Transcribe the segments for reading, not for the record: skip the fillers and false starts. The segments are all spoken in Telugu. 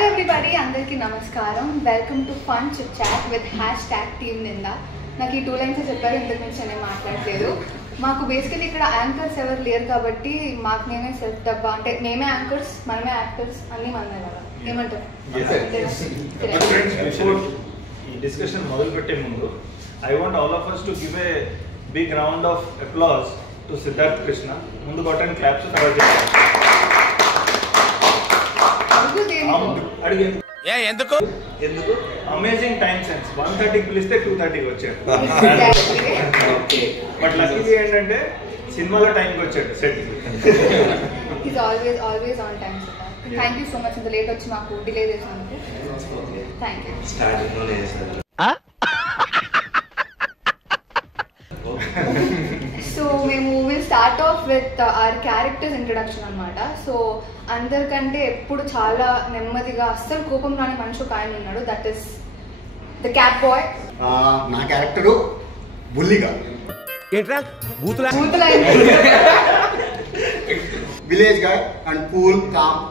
Hello everybody, అందరికీ నమస్కారం. Welcome to fun chit chat with #teamninda. నాకు ఈ 2 లైన్స్ చెప్పారు, ఇంతకు మించి నేను మాట్లాడలేదు. మాకు బేసికలీ ఇక్కడ యాంకర్స్ ఎవరు లేరు కాబట్టి మాకు మేమే సెల్ఫ్ డబ్బా, అంటే మేమే యాంకర్స్, మనమే యాక్టర్స్, అన్నీ మనమే కదా. ఏమంటారు? ఈ డిస్కషన్ మొదలు పెట్టే ముందు I want all of us to give a big round of applause to Siddharth Krishna. ముందు కొట్టండి క్లాప్స్, తర్వాత ఎందుకు అమేజింగ్ టైం సెన్స్. 1:30కి పిలిస్తే 2:30కి వచ్చాడు. బట్ లక్కీ ఏంటంటే సినిమాలో టైంకి వచ్చాడు set. He's always on time, sir. Thank you so much. ఇంత లేట్ వచ్చి మాకు డిలే చేసినందుకు థ్యాంక్ యూ. సో మేము will start of with our characters introduction అనమాట. సో అందరికంటే ఎప్పుడు చాలా నెమ్మదిగా అస్సలు కోపం రాని మనిషి ఒక ఆయన ఉన్నాడు, that is the cat boy. నా క్యారెక్టరు బుల్లిగా village guy and cool calm,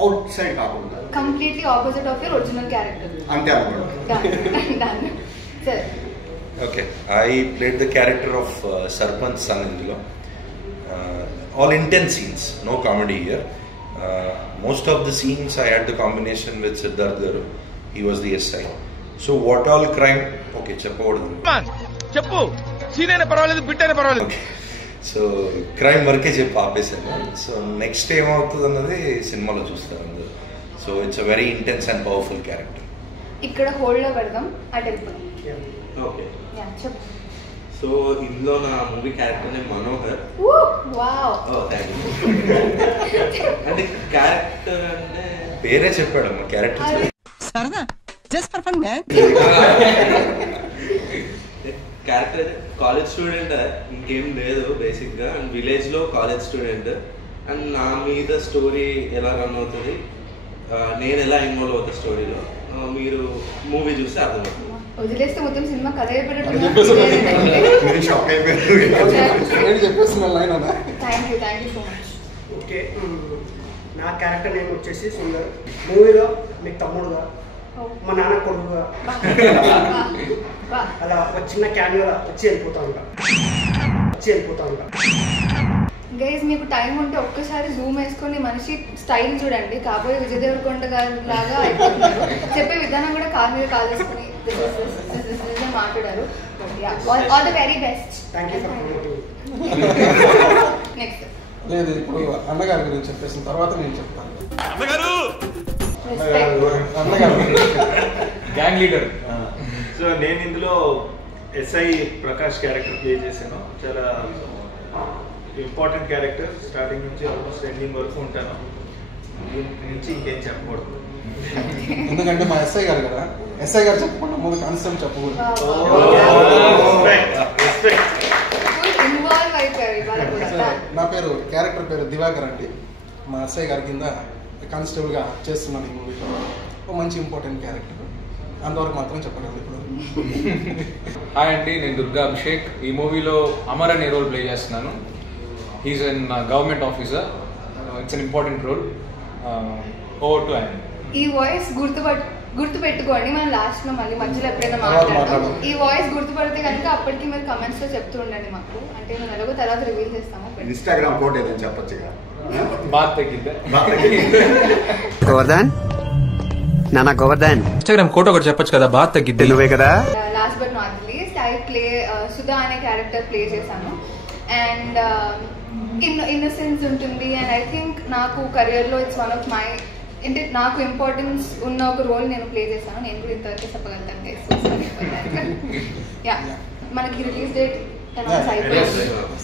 outside కాకుండా completely opposite of your original character. అంతే అనుకోండి. సరే. Okay, I played the character of Sarpanch son indulo. All intense scenes, no comedy here. Most of the scenes I had the combination with Siddharth garu. He was the SI. So what all crime? Okay, cheppodu. Cheppu. Scene aina parvaledu, bit aina parvaledu. Okay. So crime worke cheppu aapesanu. So next time avutadu annadi cinema lo chustaru andaru. So it's a very intense and powerful character. ఇక్కడ హోల్డ్ లో పెడదాం, అటు వెళ్ళిపోతాం. ఓకే, సో ఇందులో నా మూవీ క్యారెక్టర్ నేమ్ మనోహర్. అంటే క్యారెక్టర్ అంటే పేరే చెప్పాడు మా క్యారెక్టర్ సరదా just for fun man. Character అయితే కాలేజ్ స్టూడెంట్, ఇంకేం లేదు బేసిక్ గా. అండ్ విలేజ్ లో కాలేజ్ స్టూడెంట్. అండ్ నా మీద స్టోరీ ఎలా రన్ అవుతుంది, నేను ఎలా ఇన్వాల్వ్ అవుతా స్టోరీలో, మీరు మూవీ చూస్తే అర్థమవుతుంది. వదిలేస్తే మొత్తం సినిమా కథ thank you so much. Okay, నా క్యారెక్టర్ నేమ్ వచ్చేసి సుందర్. మూవీలో మీకు తమ్ముడుగా, మా నాన్న కొడుకుగా, అలా ఒక చిన్న క్యాన్గా వచ్చి వెళ్ళిపోతా ఉంటా. గైస్, మీకు టైం ఉంటే ఒక్కసారి జూమ్ వేసుకొని మనిషి స్టైల్ చూడండి. కాబోయే విజయ్ దేవరకొండ గారి లాగా అయిపోతున్నారు. చెప్పే విధానం కూడా కార్ మీద కాల్ చేసుకుని మాట్లాడారు. All the very best. Next లేదు, ఇప్పుడు అన్నగారి గురించి చెప్పేసిన తర్వాత నేను చెప్తాను. Gang leader. సో నేను ఇందులో ఎస్ఐ ప్రకాష్ క్యారెక్టర్ ప్లే చేశాను. చాలా ఇంపార్టెంట్ క్యారెక్టర్. స్టార్టింగ్ నుంచి ఆల్మోస్ట్ ఎండింగ్ వరకు ఉంటాను. దీని నుంచి ఇంకేం చెప్పకూడదు, ఎందుకంటే మా ఎస్ఐ గారు కదా. ఎస్ఐ గారు చెప్పకుండా ముందు కానిస్టేబుల్ చెప్పకూడదు. నా పేరు క్యారెక్టర్ పేరు దివాకర్ అండి. మా ఎస్ఐ గారి కింద కానిస్టేబుల్గా చేస్తున్నాను ఈ మూవీలో. ఒక మంచి ఇంపార్టెంట్ క్యారెక్టర్, అంతవరకు మాత్రం చెప్పగలను ఇప్పుడు. హాయ్ అండి, నేను దుర్గా అభిషేక్. ఈ మూవీలో అమర్ అనే రోల్ ప్లే చేస్తున్నాను. He's an government officer. It's an important role. Over to ఆయన. ఈ వాయిస్ గుర్తు పెట్టుకోండి. మనం లాస్ట్ లో మళ్ళీ మధ్యలో ఎప్పుడైనా మాట్లాడతాం. ఈ వాయిస్ గుర్తుపడితే కనుక అప్పటికి మీరు కమెంట్స్ లో చెప్తూ ఉండండి మాకు. అంటే మేము ఎలాగో తర్వాత రివీల్ చేస్తాము. ఇన్స్టాగ్రామ్ కోడ్ ఏదని చెప్పొచ్చు. బాత్ తగ్గిద్దా గోవర్ధన్? నానా గోవర్ధన్, ఇన్స్టాగ్రామ్ కోట ఒకటి చెప్పొచ్చు కదా, బాత్ తగ్గిద్ది నువ్వే కదా. Last but not least, I play Sudha అనే క్యారెక్టర్ ప్లే చేశాను. అండ్ ఇన్నసెన్స్ ఉంటుంది. అండ్ ఐ థింక్ నాకు కెరియర్లో ఇట్స్ వన్ ఆఫ్ మై, అంటే నాకు ఇంపార్టెన్స్ ఉన్న ఒక రోల్ నేను ప్లే చేశాను. నేను కూడా ఇంతవరకు చెప్పగలుగుతాను. యా, మనకి release date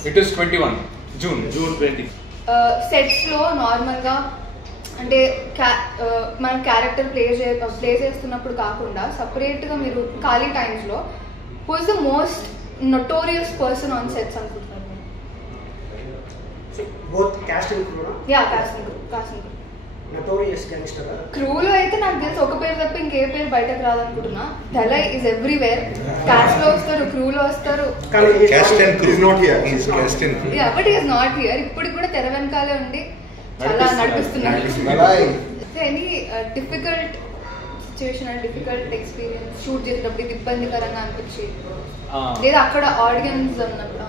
it is 21 June 20. Sets లో నార్మల్ గా అంటే మనం క్యారెక్టర్ ప్లే చేస్తున్నప్పుడు కాకుండా సపరేట్ గా మీరు ఖాళీ టైమ్స్ లో who is the most notorious person on sets అనుకుంటున్నారు? Both cast and crew. Yeah, casting notorious gangster. క్రూలో అయితే నాకు తెలిసి ఒక పేరు తప్ప ఇంకే పేరు బయటకు రాదనుకుంటున్నా. Dalai is everywhere. కాస్ట్ లో వస్తారు, క్రూలో వస్తారు. But he is not here. ఇప్పుడు కూడా తెర వెనకాలే ఉండి చాలా నడిపిస్తున్నాడు. Any difficult situation and difficult experience shoot చేసేటప్పుడు ఇది ఇబ్బందికరంగా అనిపించి లేదా అక్కడ ఆడియన్స్ ఉన్నప్పుడు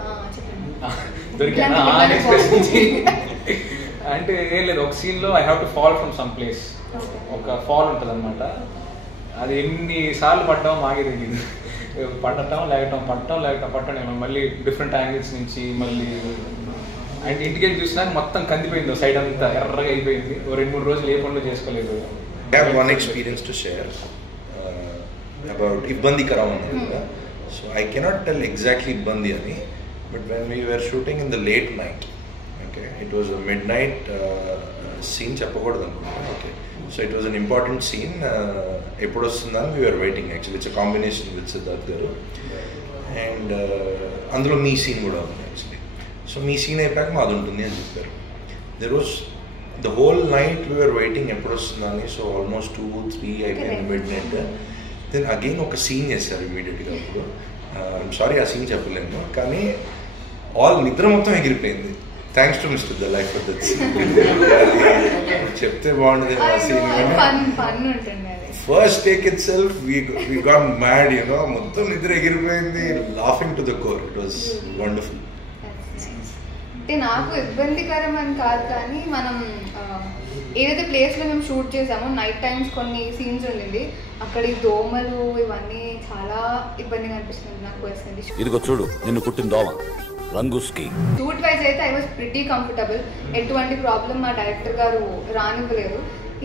అంటే ఏం లేదు, ఒక సీన్ లో I have to fall from some place. ఒక ఫాల్ ఉంటుంది అనమాట, అది ఎన్నిసార్లు పడ్డామో మాకే తెలియదు. పడటం లేకటం మళ్ళీ డిఫరెంట్ యాంగిల్స్ నుంచి మళ్ళీ అండ్ ఇంటికి చూసినా మొత్తం కందిపోయింది, సైడ్ అంతా ఎర్రగా అయిపోయింది. 2-3 రోజులు ఏ పనులు చేసుకోలేదు. I have one experience to share about Ibbandi Karam. So I cannot tell exactly Ibbandi ani, but when we were shooting in the late night, okay, it was a midnight scene chappakodadu anukunta. Okay, so it was an important scene. Eppudu ostundani we were waiting. Actually it's a combination with Siddharth garu and అందులో మీ సీన్ కూడా ఉంది యాక్చువల్లీ. సో మీ సీన్ అయిపోయాక మాది ఉంటుంది అని చెప్పారు. There was the whole night we were waiting ఎప్పుడు వస్తుందని. సో ఆల్మోస్ట్ 2-3 అయిపోయింది మిడ్ నైట్. దెన్ అగైన్ ఒక సీన్ చేశారు ఇమీడియట్గా. అప్పుడు ఐఎమ్ సారీ ఆ సీన్ చెప్పలేను, కానీ నిద్ర మొత్తం ఎగిరిపోయింది. Thanks to mister the life for that scene. చెప్తే బాగుండేది ఆ సీన్. First take itself we got mad, మొత్తం నిద్ర ఎగిరిపోయింది, laughing to the core. It was wonderful. అంటే నాకు ఇబ్బందికరం అని కాదు, కానీ మనం ఏదైతే ప్లేస్లో మేము షూట్ చేసామో నైట్ టైమ్స్ కొన్ని సీన్స్ ఉండింది, అక్కడ ఈ దోమలు ఇవన్నీ చాలా ఇబ్బందిగా అనిపిస్తుంది నాకు పర్సనల్లీ. ఇదిగో చూడు నిన్ను కుట్టిన దోమ రంగుస్కి. షూట్ వైజ్ అయితే ఐ వాజ్ ప్రిటీ కంఫర్టబుల్. ఎటువంటి ప్రాబ్లం మా డైరెక్టర్ గారు రానివ్వలేదు.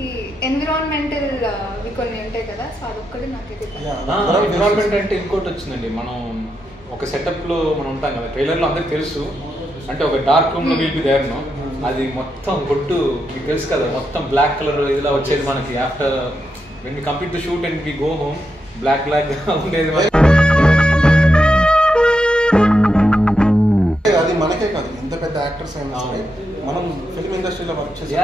ఈ ఎన్విరాన్మెంటల్ కొన్ని ఉంటాయి కదా, సో అదొక్కటి నాకైతే ఎన్విరాన్మెంట్ అంటే ఇంకోటి వచ్చిందండి. మనం ఒక సెటప్లో మనం ఉంటాం కదా, ట్రైలర్లో అందరికి తెలుసు. అంటే ఒక డార్క్ రూమ్ లో వీల్ దేర్ను, అది మొత్తం కొట్టు మీకు తెలుసు కదా, మొత్తం బ్లాక్ కలర్ ఇలా వచ్చేది మనకి. After when we complete the shoot and we go home black గా ఉండేది. అది మనకే కాదు, ఎంత పెద్ద యాక్టర్స్ అయినా సరే మనం ఫిల్మ్ ఇండస్ట్రీలో వర్క్ చేసి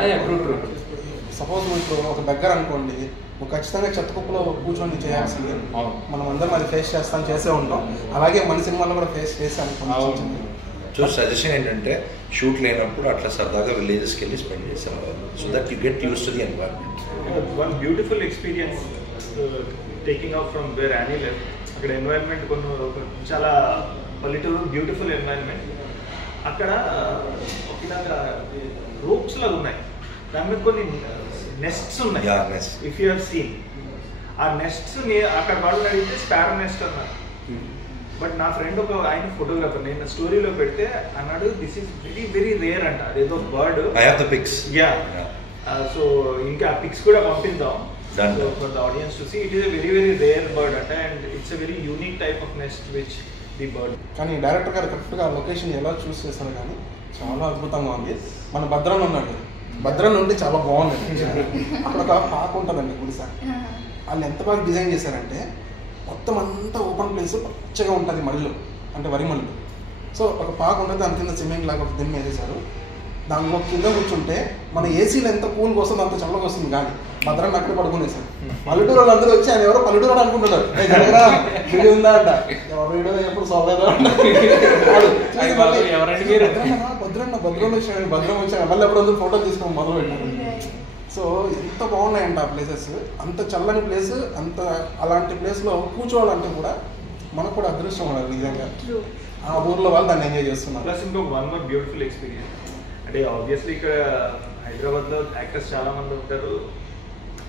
సపోజ్ మీకు ఒక దగ్గర అనుకోండి, ఖచ్చితంగా చెత్త కుప్పలో కూర్చొని చేయాల్సింది. మనం అందరం అది ఫేస్ చేసే ఉంటాం. అలాగే మన సినిమాలో కూడా ఫేస్ చేసి అనుకుంటాం. సో సజెషన్ ఏంటంటే షూట్ లేనప్పుడు అట్లా సరదాగా విలేజెస్కి వెళ్ళి స్పెండ్ చేసాం, so that you get used to the environment. One beautiful experience taking off from where any left. అక్కడ ఎన్వైరన్మెంట్ చాలా పల్లెటూరు, బ్యూటిఫుల్ ఎన్వైరన్మెంట్. అక్కడ ఒకలాగా రూప్స్ లాగా ఉన్నాయి, దాని మీద కొన్ని నెస్ట్స్ ఉన్నాయి. ఇఫ్ యూ హావ్ సీన్ ఆ నెస్ట్స్ అక్కడ వాళ్ళు అడిగితే స్పారో నెస్ట్ అన్నారు. బట్ నా ఫ్రెండ్ ఆయన ఫోటోగ్రాఫర్, నేను స్టోరీలో పెడితే అన్నాడు this is very very rare అంట. అదేదో bird. I have the pics. Yeah, so ఇంకా ఆ పిక్స్ కూడా పంపిద్దాం for the audience to see. It is a very very rare bird అంట, and it's a very unique type of nest which the bird. కానీ డైరెక్టర్ గారు కరెక్ట్గా లొకేషన్ ఎలా చూస్ చేస్తారు, కానీ చాలా అద్భుతంగా ఉంది. మన భద్రాన్ని ఉన్నాడు, భద్రాన్ని ఉంటే చాలా బాగుంది. అక్కడ ఒక పార్క్ ఉంటుందండి గుడిసా, వాళ్ళు ఎంత బాగా డిజైన్ చేశారంటే మొత్తం అంతా ఓపెన్ ప్లేస్, పచ్చగా ఉంటుంది మళ్ళు, అంటే వరి మళ్ళు. సో ఒక పాక ఉంటుంది, దాని కింద సిమెంట్ లాగా ఒక దిమ్మ వేసేసారు. దానిలో కింద కూర్చుంటే మన ఏసీలో ఎంత కూల్గా వస్తుంది అంత చల్లగా వస్తుంది. కానీ భద్రాన్ని అక్కడ పడుకునేసారు. పల్లెటూరు వాళ్ళు అందరూ వచ్చి ఆయన ఎవరో పల్లెటూరు అనుకుంటున్నారు, వీడియో ఉందా అంట, వీడియో ఎప్పుడు సోలేదా భద్రం వచ్చాడు, భద్రం వచ్చాడు, మళ్ళీ ఎప్పుడు అందరూ ఫోటోలు తీసుకోవడం మొదలు పెట్టారు. సో ఎంత బాగున్నాయంట ఆ ప్లేసెస్, అంత చల్లని ప్లేస్, అంత అలాంటి ప్లేస్లో కూర్చోవాలంటే కూడా మనకు కూడా అదృష్టం ఉండాలి నిజంగా. ఆ ఊర్లో వాళ్ళు దాన్ని ఎంజాయ్ చేస్తున్నారు. ప్లస్ ఇంకొక వన్ మోర్ బ్యూటిఫుల్ ఎక్స్పీరియన్స్ అంటే ఆబ్వియస్లీ ఇక్కడ హైదరాబాద్లో యాక్టర్స్ చాలా మంది ఉంటారు,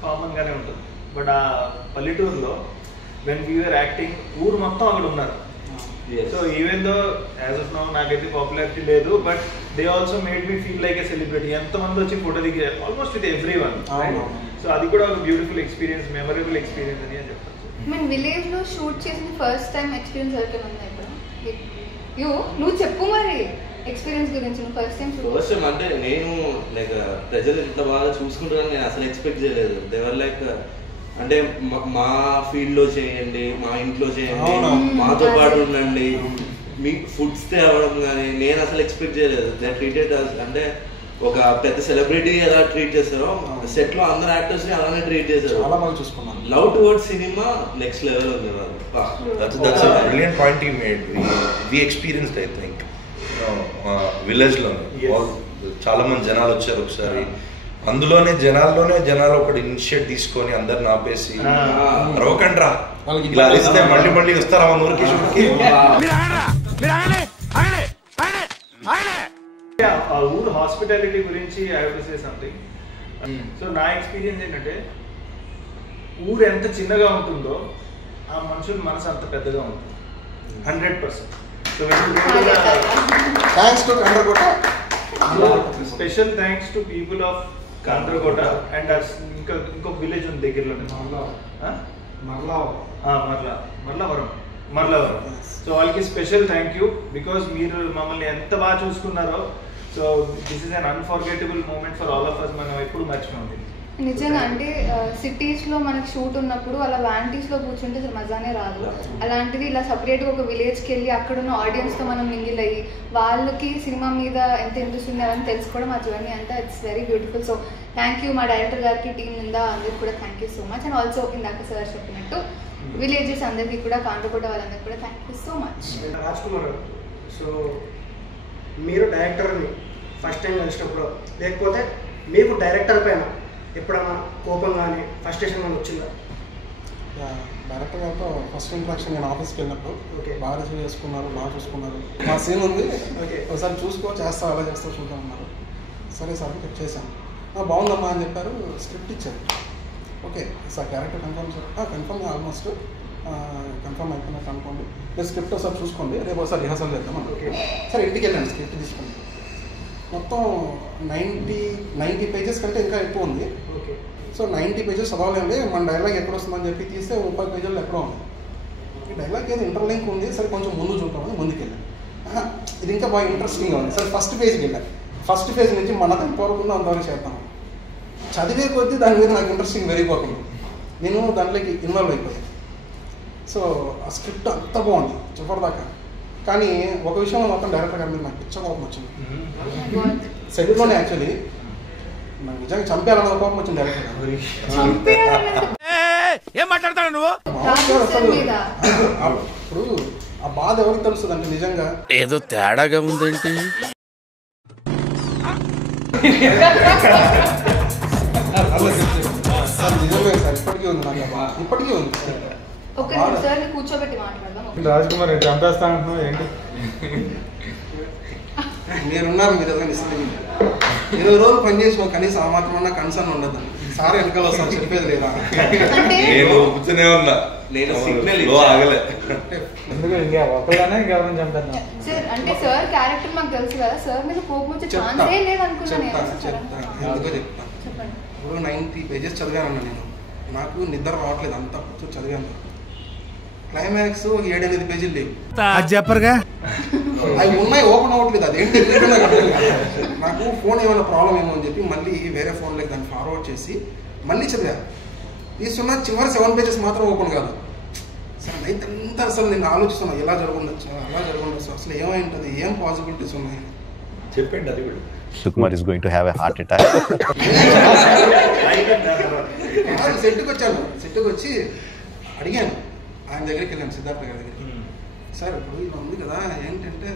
కామన్గానే ఉంటుంది. బట్ ఆ పల్లెటూరులో వెన్ వీఆర్ యాక్టింగ్ ఊరు మొత్తం అక్కడ ఉన్నారు. So even though as of now నాకైతే పాపులారిటీ లేదు, but they also made me feel like a celebrity. ఎంతమంది వచ్చి ఫోటో దిగారు, almost with every one. So అది కూడా ఒక బ్యూటిఫుల్ ఎక్స్పీరియన్స్, మెమరబుల్ ఎక్స్పీరియన్స్ అని చెప్పచ్చు. మేము విలేజ్ లో షూట్ చేసిన ఫస్ట్ టైం ఎక్స్పీరియన్స్ ఎవరికైనా ఉందా ఇప్పుడు? నువ్వు చెప్పు మరి ఎక్స్పీరియన్స్ గురించి. నువ్వు ఫస్ట్ టైం అంటే నేను లైక్ ప్రజలు ఇంత బాగా చూసుకుంటారని నేను అసలు ఎక్స్పెక్ట్ చేయలేదు. దేవర్ లైక్ అంటే మా ఫీల్డ్ లో చేయండి, మా ఇంట్లో చేయండి, మాతో పాటు ఉండండి, మీకు ఫుడ్స్ తేవడం కానీ నేను అసలు ఎక్స్పెక్ట్ చేయలేదు. దే ట్రీటెడ్ అంటే ఒక పెద్ద సెలబ్రిటీ ఎలా ట్రీట్ చేస్తారో సెట్ లో అందరు యాక్టర్స్ ని అలానే ట్రీట్ చేశారు. చాలా బాగా చూసుకున్నాను. Love towards cinema next level ఉంది. That's a brilliant point you made. We experienced, I think, village లో చాలా మంది జనాలు వచ్చారు ఒకసారి. అందులోనే జనాలు ఒకటి ఇనిషియేట్ తీసుకొని అందరిని ఆపేసి రవకండ్రా ఇలా అరిస్తే మళ్ళీ వస్తారా మన ఊరికి షూట్కి. ఆ ఊరు హాస్పిటాలిటీ గురించి I have to say something. So నా ఎక్స్పీరియన్స్ ఏంటంటే ఊరు ఎంత చిన్నగా ఉంటుందో ఆ మనుషుల మనసు అంత పెద్దగా ఉంటుంది 100%. So thanks to Kandrakota, special thanks to people of Kandrakota and ఇంకో విలేజ్ ఉంది దగ్గరలోనే మర్లవరం. సో వాళ్ళకి స్పెషల్ థ్యాంక్ యూ బికాస్ మీరు మమ్మల్ని ఎంత బాగా చూసుకున్నారో. So this is an unforgettable moment for all of us. మనం ఎప్పుడు మర్చిపోండి. నిజంగా అంటే సిటీస్లో మనకి షూట్ ఉన్నప్పుడు అలా వ్యాంటీస్లో కూర్చుంటే అసలు మజానే రాదు. అలాంటిది ఇలా సపరేట్గా ఒక విలేజ్కి వెళ్ళి అక్కడున్న ఆడియన్స్తో మనం మింగిల్ అయ్యి వాళ్ళకి సినిమా మీద ఎంత ఇంట్రెస్ట్ ఉంది అవన్నీ తెలుసుకోవడం ఆ జర్నీ అంతా it's very beautiful. So thank you మా డైరెక్టర్ గారికి, టీం నిందా అందరికి కూడా thank you so much. And also ఇందాక సార్ చెప్పినట్టు విలేజెస్ అందరికీ కూడా కాండ్రకోట వాళ్ళందరికీ కూడా thank you so much. Raj Kumar గారు, సో మీరు డైరెక్టర్ని ఫస్ట్ టైం కలిసినప్పుడు లేకపోతే మీకు డైరెక్టర్ పైన ఎప్పుడైనా కోపం కానీ ఫ్రస్ట్రేషన్ కానీ వచ్చిందా? డైరెక్టర్ గారితో ఫస్ట్ ఇంట్రాక్షన్ నేను ఆఫీస్కి వెళ్ళినప్పుడు బాగా రిసీవ్ చేసుకున్నారు, బాగా చూసుకున్నారు. మా సీన్ ఉంది, ఒకసారి చూసుకో, చేస్తా అలా చేస్తా చూద్దాం అన్నారు. సరే సార్ చెక్ చేశాను, బాగుందమ్మా అని చెప్పారు. స్క్రిప్ట్ ఇచ్చారు. Okay sir character confirm almost confirm అయిపోయినట్టు అనుకోండి. మీరు స్క్రిప్ట్ ఒకసారి చూసుకోండి, రేపు ఒకసారి రిహర్సల్ చేద్దాం. ఓకే సరే ఇంటికి వెళ్ళండి, స్క్రిప్ట్ తీసుకోండి. మొత్తం 90 పేజెస్ కంటే ఇంకా ఎక్కువ ఉంది. సో 90 పేజెస్ చదవాలండి, మన డైలాగ్ ఎక్కడ వస్తుందని చెప్పి తీస్తే 30 పేజీలు ఎక్కడో ఉంది. ఈ డైలాగ్ ఏదో ఇంటర్లింక్ ఉంది, సరే కొంచెం ముందు చూద్దామని ముందుకు వెళ్ళాను. ఇది ఇంకా బాగా ఇంట్రెస్టింగ్గా ఉంది. సరే ఫస్ట్ పేజ్కి వెళ్ళాను. ఫస్ట్ పేజ్ నుంచి మనకు ఎంతవరకు ఉందో అంతవరకు చేద్దాం. చదివే కొద్దీ దాని మీద నాకు ఇంట్రెస్టింగ్ పెరిగిపోతుంది. నేను దాంట్లోకి ఇన్వాల్వ్ అయిపోయాను. సో ఆ స్క్రిప్ట్ అంత బాగుంది చివరిదాకా. కానీ ఒక విషయంలో మొత్తం డైరెక్టర్ గారి మీద నాకు పిచ్చ కోపం వచ్చింది. సెట్లోనే యాక్చువల్లీ నాకు నిజంగా చంపేయాలన్న కోపం వచ్చింది డైరెక్టర్ గారు. ఏం మాట్లాడతాడు నువ్వు? ఇప్పుడు ఆ బాధ ఎవరికి తెలుస్తుంది అంటే నిజంగా ఏదో తేడాగా ఉందేంటి. నిజమే సార్, ఇప్పటికీ ఉంది నాకు, ఇప్పటికీ ఉంది. కూర్చోబెట్టి మాట్లాడదాం. రాజ్ కుమార్ చంపేస్తా అంటున్నావు ఏంటి? మీరున్నారు, మీరు ఏదైనా ఇస్తే 20 రోజులు పనిచేసిన కనీసం ఆ మాత్రం కన్సర్న్ ఉండదు. సార్ వెనకాల వస్తాను చెప్పేది లేదా? నేను కూర్చునే ఉన్నా, నేను సిగ్నల్ ఆగలే. ఎందుకు ఇంకా ఒకళ్ళనే గవర్నమెంట్ చంపేద్దాం. సార్ అంటే సార్ క్యారెక్టర్ మాకు తెలుసు కదా, సార్ మీద కోపం వచ్చే ఛాన్సే లేదనుకున్నాను. ఎందుకో చెప్తాను. ఇప్పుడు 90 పేజెస్ చదివానన్నా నేను, నాకు నిద్ర రావట్లేదు, అంతా చదివాను. క్లైమాక్స్ 7-8 పేజీలు లేవు. చెప్పరుగా అవి ఉన్నాయి, ఓపెన్ అవ్వట్లేదు. అదేంటి నాకు ఫోన్ ఏమైనా ప్రాబ్లం ఏమో అని చెప్పి మళ్ళీ వేరే ఫోన్లోకి దాన్ని ఫార్వర్డ్ చేసి మళ్ళీ చదివా. తీసుకున్న చివరి 7 పేజెస్ మాత్రం ఓపెన్ కాదు. సరే అయితే అంతా అసలు నేను ఆలోచిస్తున్నా, ఎలా జరుగుండొచ్చు, అలా జరుగుండొచ్చు, అసలు ఏమై ఉంటుంది, ఏం పాసిబిలిటీస్ ఉన్నాయి చెప్పండి. అది కూడా Sukumar is going to have a heart attack. సెట్కి వచ్చాను. సెట్కి వచ్చి అడిగాను, ఆయన దగ్గరికి వెళ్ళాను, సిద్ధార్థ గారి దగ్గరికి. సార్ ఇప్పుడు ఇలా ఉంది కదా, ఏంటంటే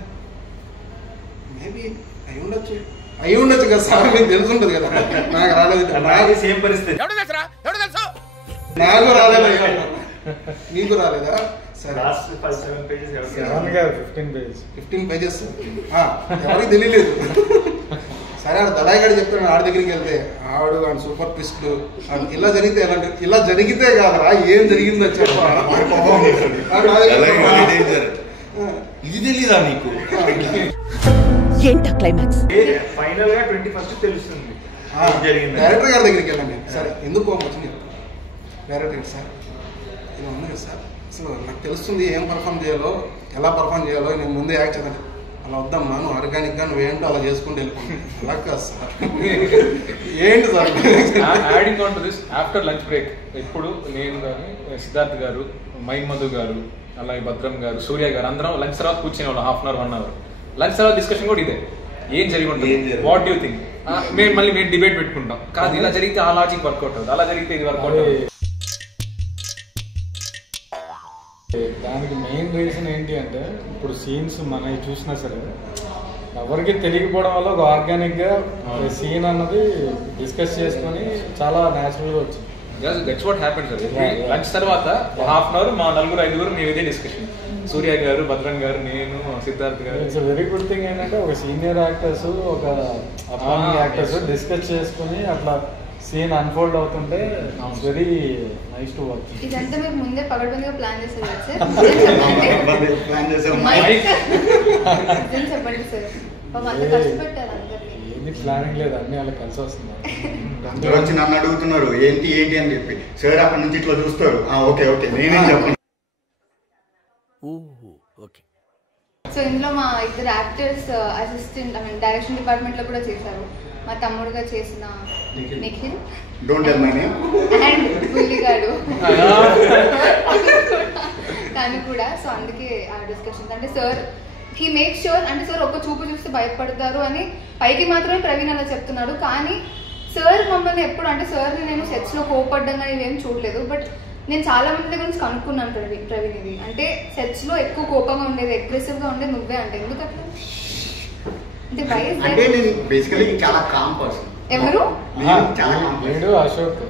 మేబీ అయి ఉండొచ్చు కదా సార్, మీకు తెలిసి ఉంటుంది కదా. నాకు రాలేదు, సేమ్ పరిస్థితి, నాకు రాలేదు, మీకు రాలేదా? సరే 15 పేజెస్ ఎవరికి తెలియలేదు. సరే ఆడు దళాయిగాడు చెప్తాడు, ఆడి దగ్గరికి వెళ్తే ఆడు ఆడు సూపర్ ట్విస్ట్ ఇలా జరిగితే ఇలా జరిగితే కాదురా ఏం జరిగిందో చెప్పు. ఇది తెలీదా నీకు? ఏంటా క్లైమాక్స్? ఫైనల్ గా 21st తెలుస్తుంది డైరెక్టర్ గారి దగ్గరికి వెళ్ళండి. సరే ఎందుకు కోపం వచ్చింది డైరెక్టర్ గారు, సార్ ఇలా ఉంది కదా సార్, అసలు నాకు తెలుస్తుంది ఏం పర్ఫామ్ చేయాలో, ఎలా పర్ఫామ్ చేయాలో, నేను ముందే యాక్ట్ చేద్దాను. అలా వద్దమ్మా, నువ్వు ఆర్గానిక్గా నువ్వేంటో అలా చేసుకుంటూ వెళ్ళిపోయింది. అలా కాదు సార్, ఏంటి sir. Adding on to this, after lunch break ఎప్పుడు నేను కానీ సిద్ధార్థ్ గారు, మైన్ మధు గారు, అలాగే భద్రం గారు, సూర్య గారు అందరం లంచ్ తర్వాత కూర్చునే వాళ్ళం 1/2 అవర్ 1 అవర్. లంచ్ తర్వాత డిస్కషన్ కూడా ఇదే, ఏం జరిగి ఉంటుంది, వాట్ డూ థింక్. మేము డిబేట్ పెట్టుకుంటాం, కాదు ఇలా జరిగితే ఆ లాజిక్ వర్కౌట్ అవుతుంది, అలా జరిగితే ఇది వర్కౌట్ అవుతుంది. దానికి మెయిన్ రీజన్ ఏంటి అంటే ఇప్పుడు సీన్స్ మనవి చూసినా సరే ఎవరికి తెలియకపోవడం వల్ల ఒక ఆర్గానిక్గా సీన్ అన్నది డిస్కస్ చేసుకొని చాలా న్యాచురల్గా వచ్చింది. That's what happen sir. Lunch తర్వాత హాఫ్ అన్ అవర్ మా 4-5 మేము ఇదే డిస్కషన్. సూర్య గారు, భద్రన్ గారు, నేను, సిద్ధార్థ్ గారు. ఇట్స్ వెరీ గుడ్ థింగ్ ఏంటంటే ఒక సీనియర్ యాక్టర్స్, ఒక అప్కమింగ్ యాక్టర్స్ డిస్కస్ చేసుకుని అట్లా సీన్ అన్ఫోల్డ్ అవుతుంటే it's very nice to watch. ఇదంతా మీరు ముందే పగడబందిగా ప్లాన్ చేశారు కదా సార్? చెప్పండి సార్. అంత కష్టపెట్టారు అందరికీ. ఏది ప్లానింగ్ లేదు, అన్ని వాళ్ళకి కలిసి వస్తుంది. అందరూ వచ్చి నన్ను అడుగుతున్నారు ఏంటి అని చెప్పి. సార్ అక్కడి నుంచి ఇట్లా చూస్తారు, ఓకే నేనేం చెప్పండి. సో ఇందులో మా ఇద్దరు యాక్టర్స్ అసిస్టెంట్ డైరెక్షన్ డిపార్ట్మెంట్ లో కూడా చేశారు. మా తమ్ముడుగా చేసిన నిఖిల్ అండ్ బుల్లిగాడు తను కూడా. సో అందుకే ఆ డిస్కషన్స్ అంటే సార్ హీ మేక్ ష్యూర్ అంటే సార్ ఒక చూపు చూస్తే భయపడతారు అని పైకి మాత్రమే ప్రవీణ్ అలా చెప్తున్నాడు. కానీ సార్ మమ్మల్ని ఎప్పుడు అంటే సార్ని నేను సెట్స్ లో కోపడ్డంగా ఇవేం చూడలేదు. బట్ నేను చాలా మంది దగ్గర నుంచి కనుక్కున్నాను ప్రవీణ్ ఇది అంటే సెట్స్ లో ఎక్కువ కోపంగా ఉండేది, అగ్రెసివ్ గా ఉండేది నువ్వే అంటే ఎందుకు అట్లా అంటే నేను బేసికలీ చాలా కామ్ పర్సన్. ఎవరు? వీడు అశోక్.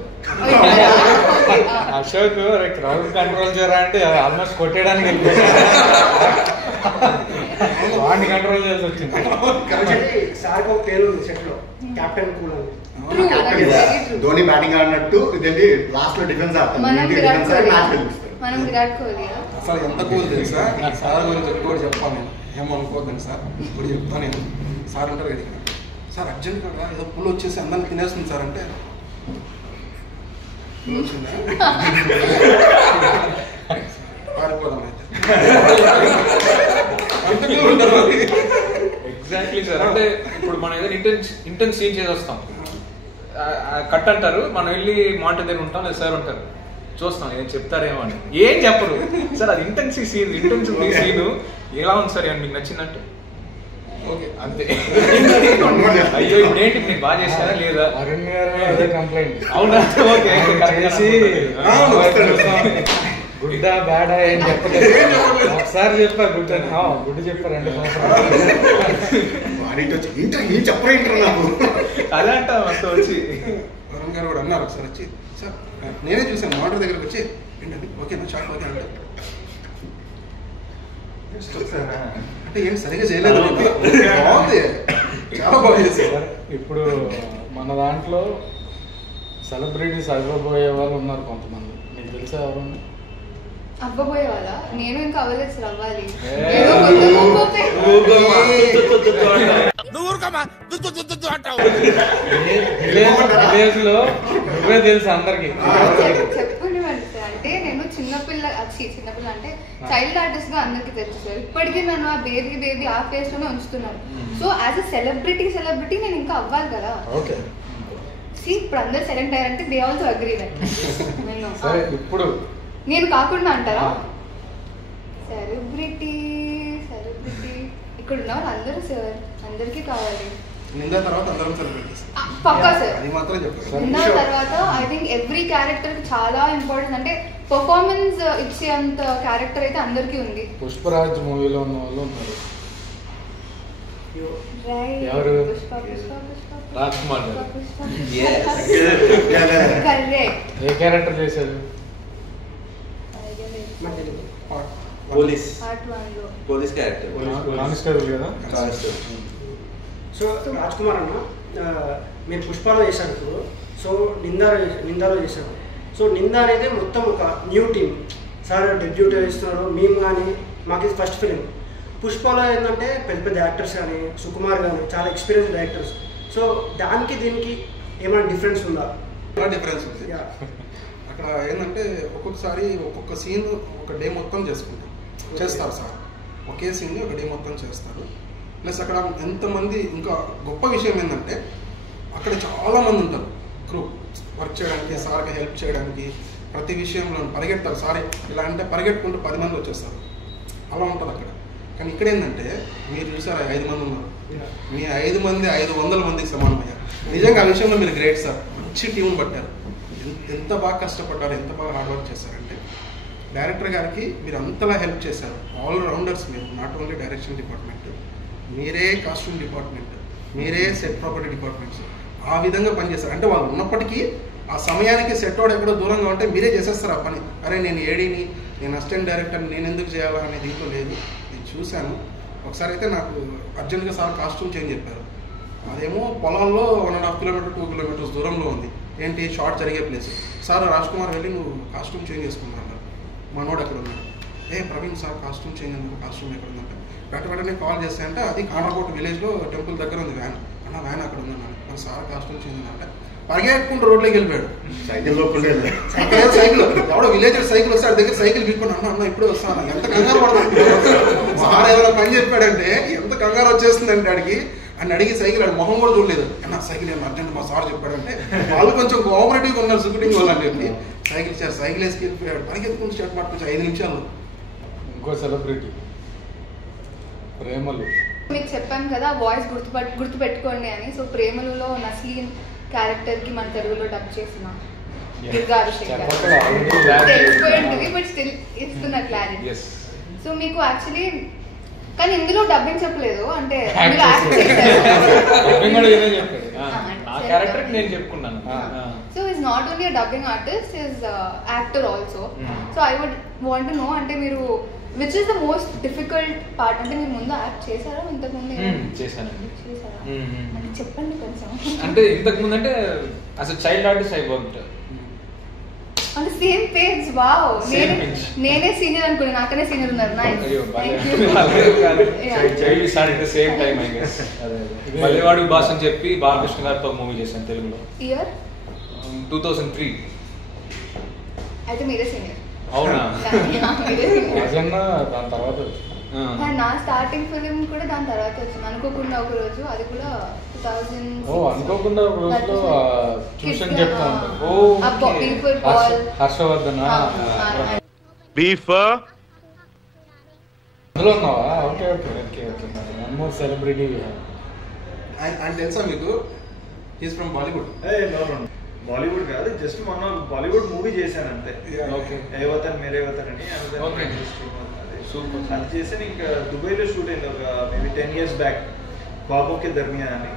అశోక్ క్రౌడ్ కంట్రోల్ చేయరా అంటే ఆల్మోస్ట్ కొట్టేయడానికి వెళ్ళిపోయాడు. వాడిని కంట్రోల్ చేయాల్సి వచ్చింది. సార్ ఒక పేరు ఉంది సెట్ లో, కెప్టెన్ కూల్ అని. ధోని బ్యాటింగ్ ఆడినట్టు ఇదేంటి లాస్ట్ లో డిఫెన్స్ ఆడతాం. అసలు ఎంత కూల్ తెలుసా? సార్ గురించి ఎక్కువ చెప్పాను నేను, ఏమనుకోద్దండి సార్. ఇప్పుడు చెప్తాను నేను. సార్ అంటారు కదా సార్ అర్జెంట్ కదా ఏదో పుల్ వచ్చేసి అందరిని తినేస్తుంది సార్ అంటే వచ్చిందా పారిపోదాం అయితే. Exactly sir. అంటే ఇప్పుడు మనం ఏదైనా ఇంటెన్స్ సీన్ చేసి వస్తాం, కట్ అంటారు, మనం వెళ్ళి మానిటర్ దగ్గర ఉంటాం, లేదా సార్ ఉంటారు చూస్తాం ఏం చెప్తారేమో అని. ఏం చెప్పరు సార్, అది ఇంటెన్సివ్ సీన్ ఎలా ఉంది సార్ మీకు నచ్చిందంటే అంతే. అయ్యో ఇప్పుడేంటి మీకు బాగా చేస్తారా లేదా? కంప్లైంట్ అవునా? ఓకే గుడ్డ బ్యాడా ఏం చెప్పలేదు. ఒకసారి చెప్పారు గుడ్ అని, గుడ్ చెప్పారు 2 సంవత్సరాలు. అదే అంట వచ్చి వరుణ్ గారు కూడా అన్నారు ఒకసారి వచ్చి, సార్ నేనే చూసాను మోటార్ దగ్గరకు వచ్చి ఏంటండి ఓకేనా షాక్ ఓకే అంటే అంటే ఏంటి సరిగా చేయలేదు, బాగుంది చాలా బాగా చేశారు. ఇప్పుడు మన దాంట్లో సెలబ్రిటీస్ అవ్వబోయే వాళ్ళు ఉన్నారు కొంతమంది, మీకు తెలుసా ఎవరు? అవ్వబోయే వాళ్ళ? నేను ఇంకా అవ్వలేదు సార్, అవ్వాలి. విలేజ్ లో నువ్వే తెలుసు అందరికి. చెప్పండి మరి సార్. అంటే నేను చిన్నపిల్ల అంటే చైల్డ్ ఆర్టిస్ట్ గా అందరికి తెలుసు సార్. ఇప్పటికీ నన్ను ఆ బేబీ ఆ ఫేస్ లోనే ఉంచుతున్నారు. సో యాజ్ అ సెలబ్రిటీ నేను ఇంకా అవ్వాలి కదా. ఇప్పుడు అందరు సెలెక్ట్ అయ్యారంటే దే ఆల్సో అగ్రీ దట్. ఇప్పుడు నేను కాకుండా అంటారా? సెలబ్రిటీ ఇక్కడ ఉన్న వాళ్ళు అందరూ సార్, అందరికీ కావాలి. నిందా తర్వాత అందరం సెలబ్రిటీస్ పక్కా సార్. అది మాత్రం చెప్పారు. నిందా తర్వాత ఐ థింక్ ఎవ్రీ క్యారెక్టర్ కి చాలా ఇంపార్టెంట్. అంటే పర్ఫార్మెన్స్ ఇచ్చేంత క్యారెక్టర్ అయితే అందరికీ ఉంది. పుష్పరాజ్ మూవీలో ఉన్న వాళ్ళు ఉన్నారు. ఎవరు? రాజ్ కుమార్ ఏ క్యారెక్టర్ చేశారు? పోలీస్ క్యారెక్టర్, కానిస్టేబుల్ కదా. సో రాజ్ కుమార్ అన్న మీరు పుష్పలో చేశారు ఇప్పుడు. సో నిందాలో చేశారు. సో నిందా అనేది మొత్తం ఒక న్యూ టీమ్ సార్ డెబ్యూట్ ఇస్తున్నారు. మేము కానీ మాకు ఇది ఫస్ట్ ఫిలిం. పుష్పలో ఏంటంటే పెద్ద యాక్టర్స్ కానీ సుకుమార్ కానీ చాలా ఎక్స్పీరియన్స్ డైరెక్టర్స్. సో దానికి దీనికి ఏమైనా డిఫరెన్స్ ఉందా? చాలా డిఫరెన్స్ ఉంది. అక్కడ ఏంటంటే ఒక్కొక్కసారి ఒక్కొక్క సీన్ ఒక డే మొత్తం చేస్తారు సార్. ఒకే సీన్ని ఒక డే మొత్తం చేస్తారు. ప్లస్ అక్కడ ఎంతమంది, ఇంకా గొప్ప విషయం ఏంటంటే అక్కడ చాలామంది ఉంటారు క్రూ వర్క్ చేయడానికి, సార్కి హెల్ప్ చేయడానికి, ప్రతి విషయంలో పరిగెడతారు. సారీ ఇలా అంటే పరిగెట్టుకుంటూ 10 మంది వచ్చేస్తారు, అలా ఉంటుంది అక్కడ. కానీ ఇక్కడ ఏంటంటే మీరు చూసారు 5 మంది ఉన్నారు, మీ 5 మంది 500 మందికి సమానమయ్యారు. నిజంగా ఆ విషయంలో మీరు గ్రేట్ సార్. మంచి టీం పట్టారు. ఎంత బాగా కష్టపడ్డారు, ఎంత బాగా హార్డ్ వర్క్ చేశారంటే డైరెక్టర్ గారికి మీరు అంతలా హెల్ప్ చేశారు. ఆల్ రౌండర్స్ మీరు, నాట్ ఓన్లీ డైరెక్షన్ డిపార్ట్మెంట్. మీరే కాస్ట్యూమ్ డిపార్ట్మెంట్, మీరే సెట్ ప్రాపర్టీ డిపార్ట్మెంట్స్, ఆ విధంగా పనిచేస్తారు. అంటే వాళ్ళు ఉన్నప్పటికీ ఆ సమయానికి సెట్ వాడు ఎక్కడో దూరంగా ఉంటే మీరే చేసేస్తారు ఆ పని. అరే నేను ఏడీని, నేను అసిస్టెంట్ డైరెక్టర్ని, నేను ఎందుకు చేయాలా అనే దీంట్లో లేదు. నేను చూశాను. ఒకసారి అయితే నాకు అర్జెంట్గా సార్ కాస్ట్యూమ్ చేంజ్ చెప్పారు. అదేమో పొలంలో 1.5 కిలోమీటర్ 2 కిలోమీటర్స్ దూరంలో ఉంది. ఏంటి షార్ట్ జరిగే ప్లేస్. సార్ రాజ్ కుమార్ వెళ్ళి నువ్వు కాస్ట్యూమ్ చేంజ్ చేసుకున్నాను అన్నారు. మనోడు అక్కడ ఉన్నాడు. ప్రవీణ్ సార్ కాస్ట్యూమ్ చేంజ్ అన్నారు, కాస్ట్యూమ్ ఎక్కడ ఉందంటే వెంటనే కాల్ చేస్తే అంటే అది కామర్కోట విలేజ్లో టెంపుల్ దగ్గర ఉంది వ్యాన్. అన్న వ్యాన్ అక్కడ ఉందన్నాను. మరి సార్ కాస్ట్యూమ్ చేంజ్ అంటే పరిగెట్టుకుంటూ రోడ్లోకి వెళ్ళిపోయాడు. సైకిల్ ఎవడో విలేజ్ సైకిల్ వస్తే దగ్గర సైకిల్ పీక్కొని అన్న ఇప్పుడే వస్తాను. ఎంత కంగారు పడతాను. సార్ ఏదైనా పని చెప్పాడంటే ఎంత కంగారు వచ్చేస్తుందంటే అడిగి అని అడిగి సైకిల్ ఆడు మొహం కూడా చూడలేదు. అన్న సైకిల్ ఏమో అర్జెంట్ మా సార్ చెప్పాడంటే వాళ్ళు కొంచెం కోఆపరేటివ్గా ఉన్నారు షూటింగ్ వాళ్ళు అని చెప్పి సైకిల్ వేసుకు వెళ్ళిపోయాడు. పరిగెత్తుకుని స్టార్ట్ పట్టుకొచ్చి 5 నిమిషాలు. ఇంకో సెలబ్రిటీ ప్రేమలు. మీకు చెప్పాను కదా వాయిస్ గుర్తుపెట్టుకోండి అని. సో ప్రేమలులో నస్లీన్ క్యారెక్టర్కి మన తెలుగులో డబ్ చేసిన దుర్గా అభిషేక్ తెలిసిపోయింది, బట్ స్టిల్ ఇస్తున్న క్లారిటీ. సో మీకు యాక్చువల్లీ కానీ ఇందులో డబ్బింగ్ చెప్పలేదు అంటే so is not only a dubbing artist, is actor also. So I would want to know అంటే మీరు which is the most difficult part? అంటే మీరు ముందు యాక్ట్ చేశారా ఇంతకుముందు? చేశానండి. చేశారా అంటే చెప్పండి కొంచెం. అంటే ఇంతకుముందు అంటే as a child artist I worked అంటే సేమ్ పేజ్. వావ్, నేనే సీనియర్ అనుకున్నాను, నాకనే సీనియర్ ఉన్నారు. Nice. Same time I guess. మల్లెవాడు భాష అని చెప్పి బాలకృష్ణ గారితో మూవీ చేశాను తెలుగులో. ఇయర్ 2003. అయితే మీరే సీనియర్. అవునా? దాని తర్వాత నా స్టార్టింగ్ ఫిలిం కూడా దాని తర్వాత వచ్చింది అనుకోకుండా ఒక రోజు. అది కూడా 2000. అనుకోకుండా ఒక రోజులో ట్యూషన్ చెప్తా ఉంటాను. హర్షవర్ధన్ అందులో ఉన్నావా? Okay okay okay okay. One more celebrity and తెలుసా మీకు ఈజ్ ఫ్రమ్ బాలీవుడ్. బాలీవుడ్ కాదు, జస్ట్ మొన్న బాలీవుడ్ మూవీ చేశాను అంతే. ఏ వతన్ మేరే వతన్ అని అది చేశాను. ఇంకా దుబాయ్లో షూట్ అయింది ఒక మేబీ 10 years బ్యాక్. బాబోకే దర్మియాన్ అని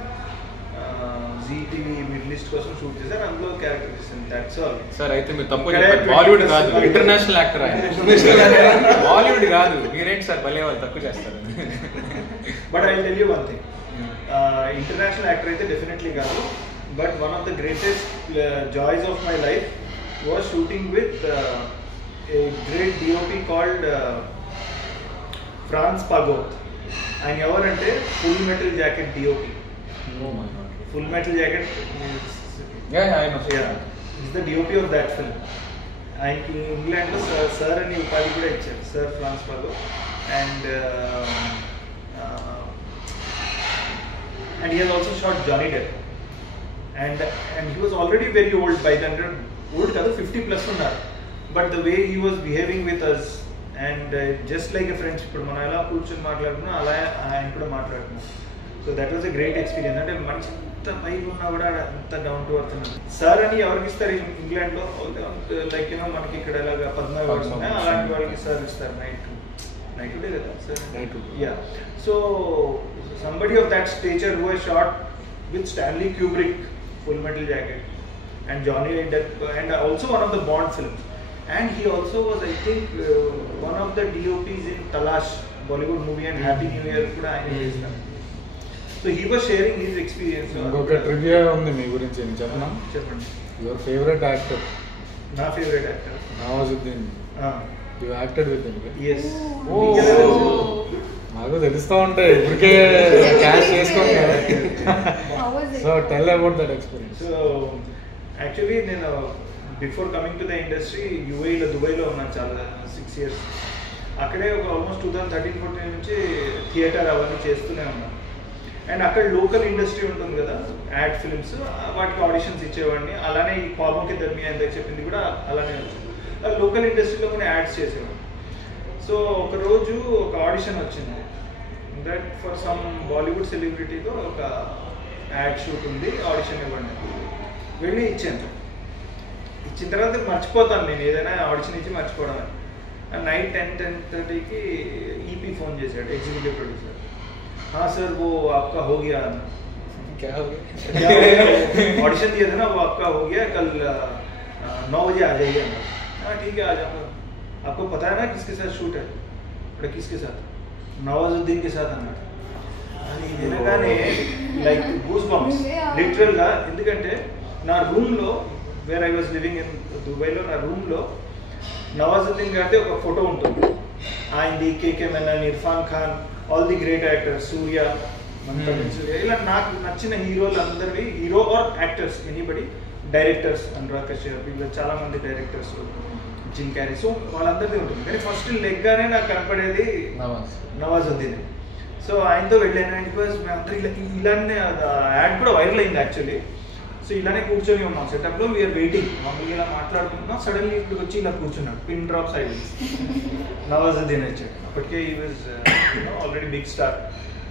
ZTV మిడిల్ ఈస్ట్ కోసం షూట్ చేశారు. అందులో క్యారెక్టర్ చేశాను. That's all. సార్ అయితే మీరు తప్పు చెప్పారు. బాలీవుడ్ కాదు, ఇంటర్నేషనల్ యాక్టర్ ఆయన. బాలీవుడ్ కాదు. మీరేంటి సార్ భలే వాళ్ళు తక్కువ చేస్తారు. But I tell you one thing, international actor అయితే డెఫినెట్లీ కాదు. But one of the greatest joys of my life was shooting with a great DOP called Franz Pagott. And evarante Full Metal Jacket DOP. Oh my God. Full Metal Jacket. Yeah, I know. Yeah, he's the DOP of that film. And in England lo sir ani upadi kuda icharu, Sir Franz Pagott. And he has also shot Johnny Depp. And he was already very old by then. Old kaadu 50+ unnaru. But the way he was behaving with us and just like a friendship, ఇప్పుడు మనం ఎలా కూర్చొని మాట్లాడుకున్నా అలా ఆయన కూడా మాట్లాడుకున్నాం. So that was a great experience. అంటే మనిషి ఎంత పైకి ఉన్నా కూడా అంత డౌన్ టు ఎర్త్ ఉన్నారు. సార్ అని ఎవరికి ఇస్తారు ఇంగ్లాండ్లో? లైక్ యూనో మనకి ఇక్కడ ఎలాగా పద్మ అవార్డ్స్ ఉన్నాయి, అలాంటి వాళ్ళకి సార్ ఇస్తారు. నైట్ డే కదా sir. Yeah, so somebody of that stature who has shot with Stanley Kubrick, Full Metal Jacket, and Johnny Depp, and also one of the Bond films. And he also was, I think, one of the DOPs in Talash, Bollywood movie, and Happy New Year kuda ayane chestam. So he was sharing his experience. ఇంకొక ట్రివియా ఉంది మీ గురించి, నేను చెప్పనా? చెప్పండి. Your favourite actor? నా favourite actor Nawazuddin. You acted with him? yes. నాకు తెలుస్తూ ఉంటాయి ఇప్పటికే క్యాష్ చేసుకోండి. So tell about that experience. So actually నేను before coming to the industry యూఏఈలో దుబాయ్లో ఉన్నాను చాలా 6 years. అక్కడే ఒక ఆల్మోస్ట్ 2013-14 నుంచి థియేటర్ అవన్నీ చేస్తూనే ఉన్నాను. అండ్ అక్కడ లోకల్ ఇండస్ట్రీ ఉంటుంది కదా, యాడ్ ఫిల్మ్స్, వాటికి ఆడిషన్స్ ఇచ్చేవాడిని. అలానే ఈ పాపంకి దర్మియా ఎంత చెప్పింది కూడా అలానే వచ్చింది. లోకల్ ఇండస్ట్రీలో కూడా యాడ్స్ చేసేవాడిని. సో ఒకరోజు ఒక ఆడిషన్ వచ్చింది, దట్ ఫర్ సమ్ బాలీవుడ్ సెలబ్రిటీతో ఒక యాడ్ షూట్ ఉంది, ఆడిషన్ ఇవ్వండి. వెళ్ళి ఇచ్చాను. ఇచ్చిన తర్వాత మర్చిపోతాను నేను ఏదైనా ఆడిషన్ ఇచ్చి మర్చిపోవడం. నైట్ 10-10:30కి ఈపీ ఫోన్ చేశాడు, ఎగ్జిక్యూటివ్ ప్రొడ్యూసర్. हाँ सर वो आपका हो गया। क्या हो गया? ऑडिशन दिया था ना, वो आपका हो गया, कल 9 बजे आ जाइए। हाँ ठीक है आ जाऊँगा। आपको पता है ना किसके साथ शूट है? अरे किसके साथ? नवाजुद्दीन के साथ అన్నాడు. అని వినగానే లైక్ గూస్ బంప్స్ లిటరల్ గా. ఎందుకంటే నా రూమ్ లో where I was living in దుబాయ్లో, నా రూమ్ లో నవాజుద్దీన్ గారిది ఒక ఫోటో ఉంటుంది. ఆయనది, KK Menon, Irrfan Khan, all the great actors, Suriya, Suriya, ఇలా నాకు నచ్చిన హీరోలు అందరివి, hero or actors anybody, directors Anurag Kashyap, వీళ్ళు చాలా మంది డైరెక్టర్స్, జిమ్ క్యారీ, సో వాళ్ళందరిది ఉంటుంది. కానీ ఫస్ట్ లెగ్గానే నాకు కనపడేది నవాజుద్దీన్. సో ఆయనతో వెళ్ళాను. అండ్ బికాస్ మేమందరూ ఇలానే యాడ్ కూడా వైరల్ అయింది యాక్చువల్లీ. సో ఇలానే కూర్చొని ఉన్నాం సెటప్లో, వీఆర్ వెయిటింగ్, మమ్మల్ని ఇలా మాట్లాడుకుంటున్నాం. సడన్లీ ఇప్పుడు వచ్చి ఇలా కూర్చున్నాడు, పిన్ డ్రాప్ సైలెన్స్. నవాజుద్దీన్ వచ్చాడు. అప్పటికే ఈ was already big star.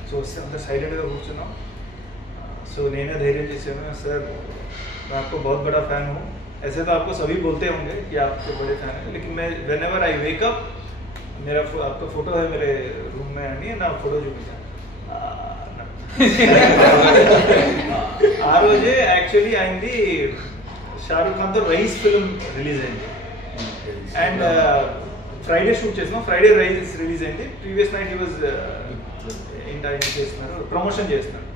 So వస్తే అంత సైలెంట్గా కూర్చున్నాం. సో నేనే ధైర్యం చేశాను, सर मैं आपको बहुत बड़ा फ़ैन हूँ. ऐसे तो आपको सभी बोलते होंगे कि आपके बड़े फ़ैन हैं, लेकिन मैं whenever I wake up मेरा आपका फ़ोटो है मेरे रूम में అని నా ఫోటో చూపించాను. ఆ రోజే యాక్చువల్లీ అయింది షారూక్ ఖాన్తో రైస్ ఫిల్మ్ రిలీజ్ అయింది. అండ్ ఫ్రైడే షూట్ చేసినాం, ఫ్రైడే రైస్ రిలీజ్ అయింది. ప్రీవియస్ నైట్ ఈ వాజ్ ఏంటి ఆయన చేస్తున్నారు, ప్రమోషన్ చేస్తున్నారు.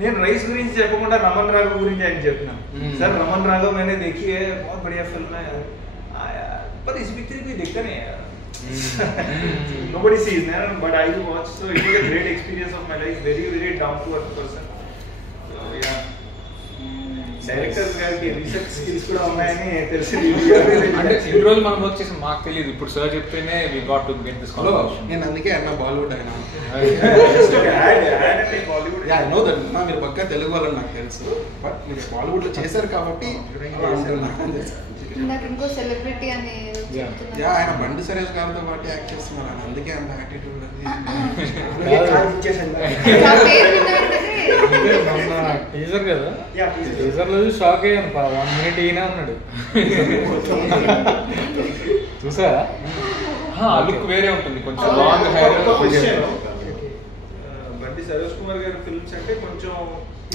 నేను రైస్ గురించి చెప్పకుండా రమన్ రాఘవ్ గురించి ఆయన చెప్పినాను. సార్ रमन राघव मैंने देखी है, बहुत बढ़िया फिल्म है, पर इस पिक्चर भी देखता नहीं है, nobody sees man, but I do watch, so it was a great experience of my life, very very down to earth person. So yeah, directors గారికి రీసెర్చ్ స్కిల్స్ కూడా ఉన్నాయని తెలిసింది. అంటే ఇన్ని రోజులు మనం వర్క్ చేసి మాకు తెలియదు, ఇప్పుడు సార్ చెప్తేనే we got to get this conversation. నేను అందుకే అన్న బాలీవుడ్ అయినా బాలీవుడ్ ఐ నో దట్ మీరు పక్కా తెలుగు వాళ్ళని నాకు తెలుసు, బట్ మీరు బాలీవుడ్ లో చేశారు కాబట్టి నాకు ఇంకో సెలబ్రిటీ అని ఆయన బండి సురేష్ గారితో పాటు యాక్ట్ చేస్తున్నారు, ఆయన అందుకే అంత యాటిట్యూడ్ టీజర్ కదా, టీజర్ లో షాక్ అయ్యాను. 1 minute ఈయన అన్నాడు, చూసా? ఆ లుక్ వేరే ఉంటుంది, కొంచెం లాంగ్ హెయిర్. బండి సరోజ్ కుమార్ గారి ఫిల్మ్స్ అంటే కొంచెం